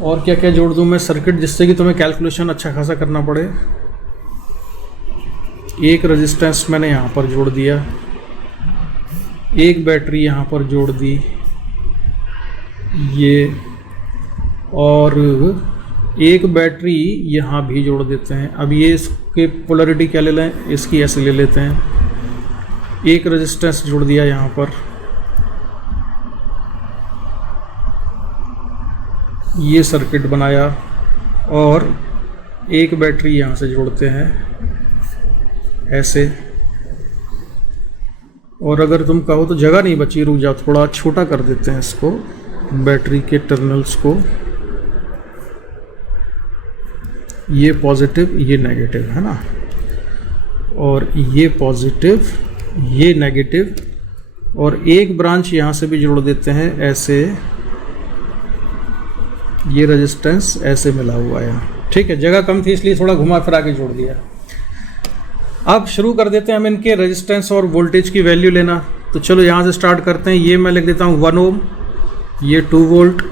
और क्या क्या जोड़ दूं मैं सर्किट जिससे कि तुम्हें कैलकुलेशन अच्छा खासा करना पड़े। एक रेजिस्टेंस मैंने यहाँ पर जोड़ दिया, एक बैटरी यहाँ पर जोड़ दी ये, और एक बैटरी यहाँ भी जोड़ देते हैं। अब ये इसके पोलरिटी क्या ले लें, इसकी ऐसे ले लेते हैं। एक रेजिस्टेंस जोड़ दिया यहाँ पर, ये सर्किट बनाया और एक बैटरी यहाँ से जोड़ते हैं ऐसे। और अगर तुम कहो तो जगह नहीं बची, रुक जाओ थोड़ा छोटा कर देते हैं इसको, बैटरी के टर्मिनल्स को। ये पॉजिटिव ये नेगेटिव है ना, और ये पॉजिटिव ये नेगेटिव, और एक ब्रांच यहाँ से भी जोड़ देते हैं ऐसे। ये रेजिस्टेंस ऐसे मिला हुआ है यहाँ, ठीक है। जगह कम थी इसलिए थोड़ा घुमा फिरा के जोड़ दिया। अब शुरू कर देते हैं हम इनके रेजिस्टेंस और वोल्टेज की वैल्यू लेना। तो चलो यहाँ से स्टार्ट करते हैं। ये मैं लिख देता हूँ 1 ओम, ये 2 वोल्ट,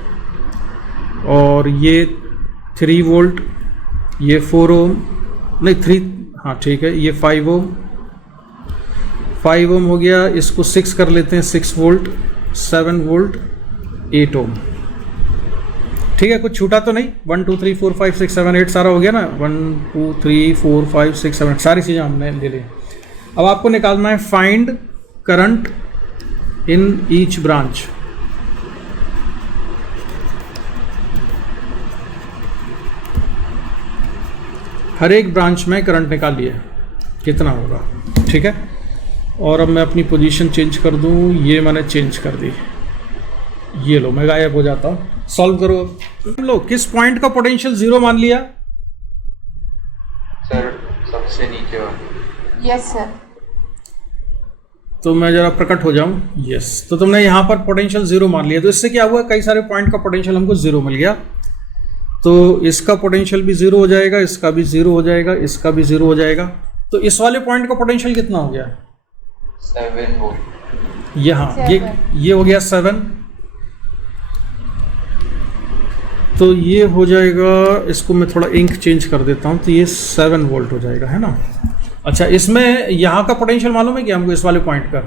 और ये 3 वोल्ट, ये 4 ओम, नहीं 3, हाँ ठीक है, ये 5 ओम। 5 ओम हो गया, इसको 6 कर लेते हैं, 6 वोल्ट, 7 वोल्ट, 8 ओम, ठीक है। कुछ छूटा तो नहीं? 1 2 3 4 5 6 7 8 सारा हो गया ना। 1 2 3 4 5 6 7 सारी चीज़ें हमने ले ली। अब आपको निकालना है find current in each branch. हर एक ब्रांच में करंट निकाल लिया कितना होगा, ठीक है। और अब मैं अपनी पोजीशन चेंज कर दूं, ये मैंने चेंज कर दी, ये लो मैं गायब हो जाता हूँ। सॉल्व करो। लो किस पॉइंट का पोटेंशियल 0 मान लिया? सर सबसे नीचे वाला। Yes sir. तो मैं जरा प्रकट हो जाऊं। यस, तो तुमने यहाँ पर पोटेंशियल 0 मान लिया। तो इससे क्या हुआ, कई सारे पॉइंट का पोटेंशियल हमको 0 मिल गया। तो इसका पोटेंशियल भी 0 हो जाएगा, इसका भी 0 हो जाएगा, इसका भी 0 हो जाएगा। तो इस वाले पॉइंट का पोटेंशियल कितना हो गया? 7 वोल्ट। यहाँ ये हो गया 7, तो ये हो जाएगा, इसको मैं थोड़ा इंक चेंज कर देता हूँ, तो ये 7 वोल्ट हो जाएगा, है ना। अच्छा, इसमें यहाँ का पोटेंशियल मालूम है क्या हमको, इस वाले पॉइंट का?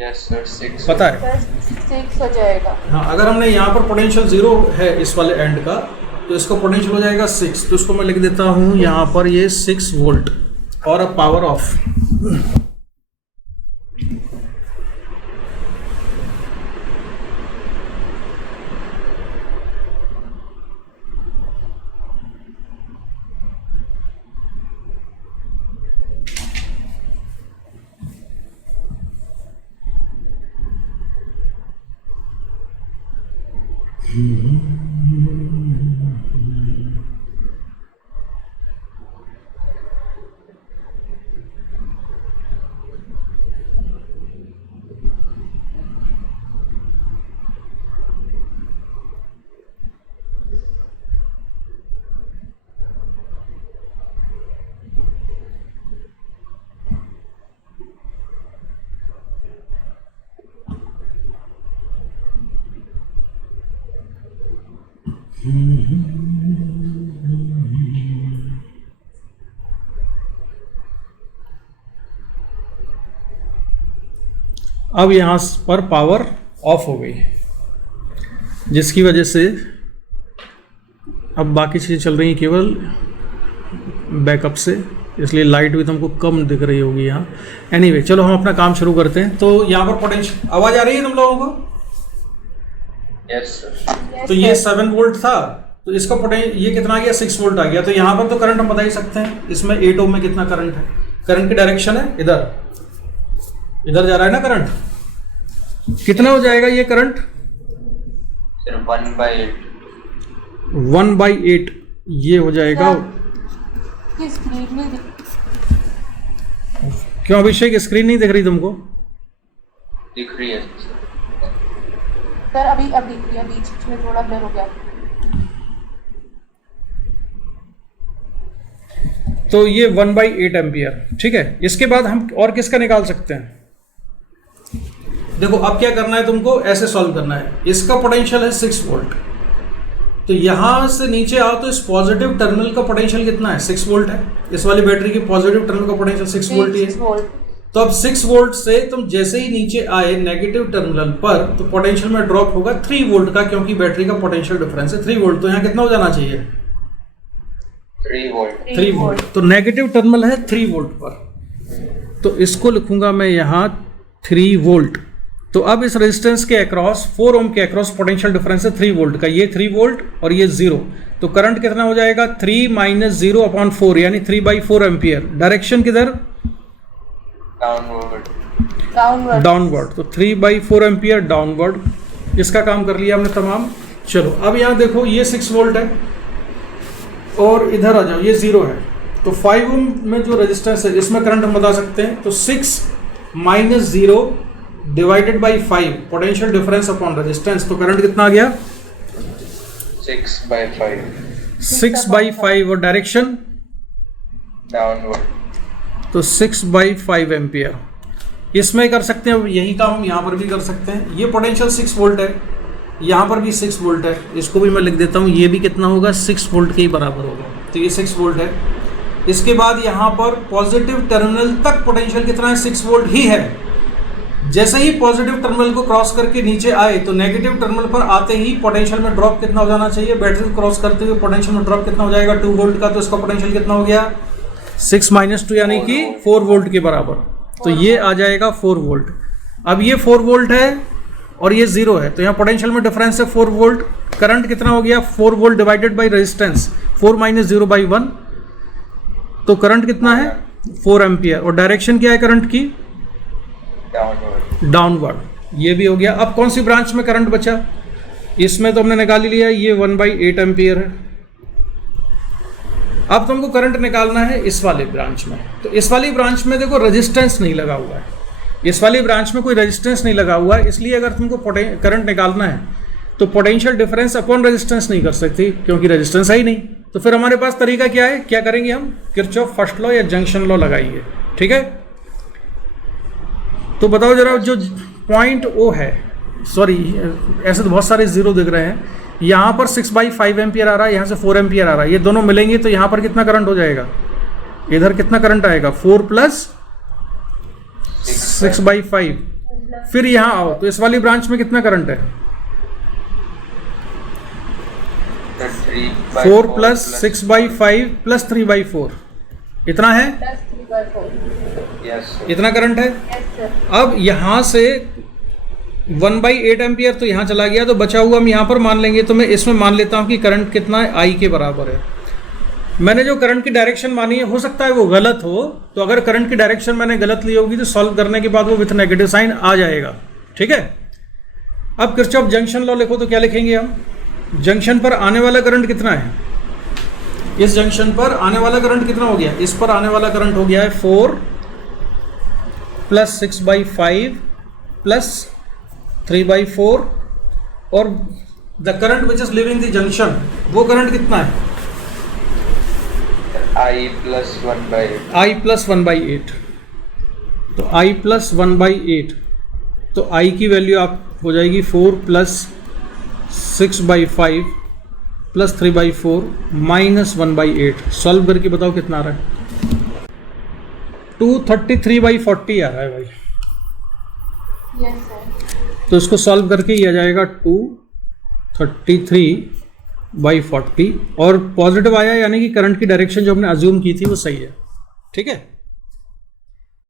यस सर, 6 पता है? सर 6 हो जाएगा। हाँ, अगर हमने यहाँ पर पोटेंशियल 0 है इस वाले एंड का, तो इसका पोटेंशियल हो जाएगा 6, तो इसको मैं लिख देता हूँ यहाँ पर ये 6 वोल्ट और अ पावर ऑफ। अब यहाँ पर पावर ऑफ हो गई, जिसकी वजह से अब बाकी चीज़ें चल रही हैं केवल बैकअप से, इसलिए लाइट भी तुमको कम दिख रही होगी यहाँ। एनीवे, चलो हम अपना काम शुरू करते हैं। तो यहाँ पर पोटेंशियल, आवाज़ आ रही है तुम लोगों को? Yes sir. तो ये 7 वोल्ट था, तो इसका पोटेंशियल ये कितना आ गया, 6 वोल्ट आ गया। तो यहाँ पर तो करंट हम बता ही सकते हैं, इसमें 8 ओम में कितना करंट है। करंट की डायरेक्शन है इधर, इधर जा रहा है ना करंट। कितना हो जाएगा ये करंट? सर 1/8। 1/8 ये हो जाएगा। की स्क्रीन में क्यों अभिषेक, स्क्रीन नहीं दिख रही तुमको? दिख रही है सर, अभी अब दिख रही है, बीच में थोड़ा ब्लर हो गया। तो ये 1/8 एम्पियर, ठीक है। इसके बाद हम और किसका निकाल सकते हैं? देखो, अब क्या करना है तुमको, ऐसे सॉल्व करना है। इसका पोटेंशियल है 6 वोल्ट, तो यहां से नीचे आओ तो इस पॉजिटिव टर्मिनल का पोटेंशियल कितना है, 6 वोल्ट है। इस वाली बैटरी की पॉजिटिव टर्मिनल का पोटेंशियल 6 वोल्ट ही है। तो अब 6 वोल्ट से तुम जैसे ही नीचे आए नेगेटिव टर्मिनल पर, तो पोटेंशियल में ड्रॉप होगा 3 वोल्ट का, क्योंकि बैटरी का पोटेंशियल डिफरेंस है 3 वोल्ट। तो यहाँ कितना हो जाना चाहिए? 3 वोल्ट। तो नेगेटिव टर्मिनल है 3 वोल्ट पर, तो इसको लिखूंगा मैं यहाँ 3 वोल्ट। तो अब इस रेजिस्टेंस के अक्रॉस 4 ओम के अक्रॉस पोटेंशियल डिफरेंस है 3 वोल्ट का, ये 3 वोल्ट और ये 0। तो करंट कितना हो जाएगा? 3 - 0/4 यानी 3/4 एम्पियर। डायरेक्शन किधर? डाउनवर्ड। तो 3/4 एम्पियर डाउनवर्ड। इसका काम कर लिया हमने तमाम। चलो अब यहाँ देखो, ये 6 वोल्ट है और इधर आ जाओ, ये 0 है। तो 5 ओम में जो रेजिस्टेंस है इसमें करंट हम बता सकते हैं। तो 6 - 0 divided by 5 potential difference upon resistance. तो करंट कितना आ गया? 6/5। 6/5 और डायरेक्शन डाउनवर्ड। तो 6/5 एम्पियर। इसमें कर सकते हैं, यही काम हम यहाँ पर भी कर सकते हैं। ये पोटेंशियल 6 वोल्ट है, यहाँ पर भी 6 वोल्ट है, इसको भी मैं लिख देता हूँ। ये भी कितना होगा? 6 वोल्ट के ही बराबर होगा। तो ये 6 वोल्ट है। इसके बाद यहाँ पर पॉजिटिव टर्मिनल तक पोटेंशियल कितना है? 6 वोल्ट ही है। जैसे ही पॉजिटिव टर्मिनल को क्रॉस करके नीचे आए, तो नेगेटिव टर्मिनल पर आते ही पोटेंशियल में ड्रॉप कितना हो जाना चाहिए? बैटरी को क्रॉस करते हुए पोटेंशियल में ड्रॉप कितना हो जाएगा? 2 वोल्ट का। तो इसका पोटेंशियल कितना हो गया? 6 - 2 यानी कि 4 वोल्ट के बराबर। तो ये आ जाएगा 4 वोल्ट। अब ये 4 वोल्ट है और ये 0 है, तो यहाँ पोटेंशियल में डिफरेंस है 4 वोल्ट। करंट कितना हो गया? 4 वोल्ट डिवाइडेड बाई रेजिस्टेंस, 4 - 0/1। तो करंट कितना है? 4 एम्पियर। और डायरेक्शन क्या है करंट की? डाउनवर्ड। ये भी हो गया। अब कौन सी ब्रांच में करंट बचा? इसमें तो हमने निकाल ही लिया, ये 1/8 एम्पियर है। अब तुमको करंट निकालना है इस वाले ब्रांच में। तो इस वाली ब्रांच में देखो रेजिस्टेंस नहीं लगा हुआ है, इस वाली ब्रांच में कोई रेजिस्टेंस नहीं लगा हुआ है, इसलिए अगर तुमको करंट निकालना है तो पोटेंशियल डिफरेंस अपॉन रेजिस्टेंस नहीं कर सकती, क्योंकि रेजिस्टेंस है ही नहीं। तो फिर हमारे पास तरीका क्या है? क्या करेंगे हम? किरचॉफ फर्स्ट लॉ या जंक्शन लॉ लगाएंगे, ठीक है। तो बताओ जरा, जो पॉइंट ओ है, सॉरी ऐसे तो बहुत सारे जीरो दिख रहे हैं, यहाँ पर 6/5 एम्पियर आ रहा है, यहाँ से 4 एम्पियर आ रहा है, ये दोनों मिलेंगे तो यहाँ पर कितना करंट हो जाएगा, इधर कितना करंट आएगा 4 + 6/5। फिर यहाँ आओ तो इस वाली ब्रांच में कितना करंट है, 4 + 6/5 + 3/4, इतना है, प्लस 3/4। यस इतना करंट है। Yes sir. अब यहाँ से 1/8 एम्पियर तो यहाँ चला गया, तो बचा हुआ हम यहाँ पर मान लेंगे। तो मैं इसमें मान लेता हूँ कि करंट कितना है, I के बराबर है। मैंने जो करंट की डायरेक्शन मानी है, हो सकता है वो गलत हो, तो अगर करंट की डायरेक्शन मैंने गलत ली होगी तो सॉल्व करने के बाद वो विथ नेगेटिव साइन आ जाएगा, ठीक है। अब किरचॉफ जंक्शन लॉ लिखो तो क्या लिखेंगे हम, जंक्शन पर आने वाला करंट कितना है, इस जंक्शन पर आने वाला करंट कितना हो गया, इस पर आने वाला करंट हो गया है 4 + 6/5 + 3/4, और the current which is living the junction, वो करंट कितना है, I + 1/8। I + 1/8। तो I + 1/8, तो I की वैल्यू आप हो जाएगी 4 + 6/5 + 3/4 - 1/8। सॉल्व करके बताओ कितना आ रहा है, 233/40 आ रहा है भाई। Yes sir. तो इसको सॉल्व करके ये आ जाएगा 233/40, और पॉजिटिव आया, यानी कि करंट की डायरेक्शन जो हमने अज्यूम की थी वो सही है, ठीक है।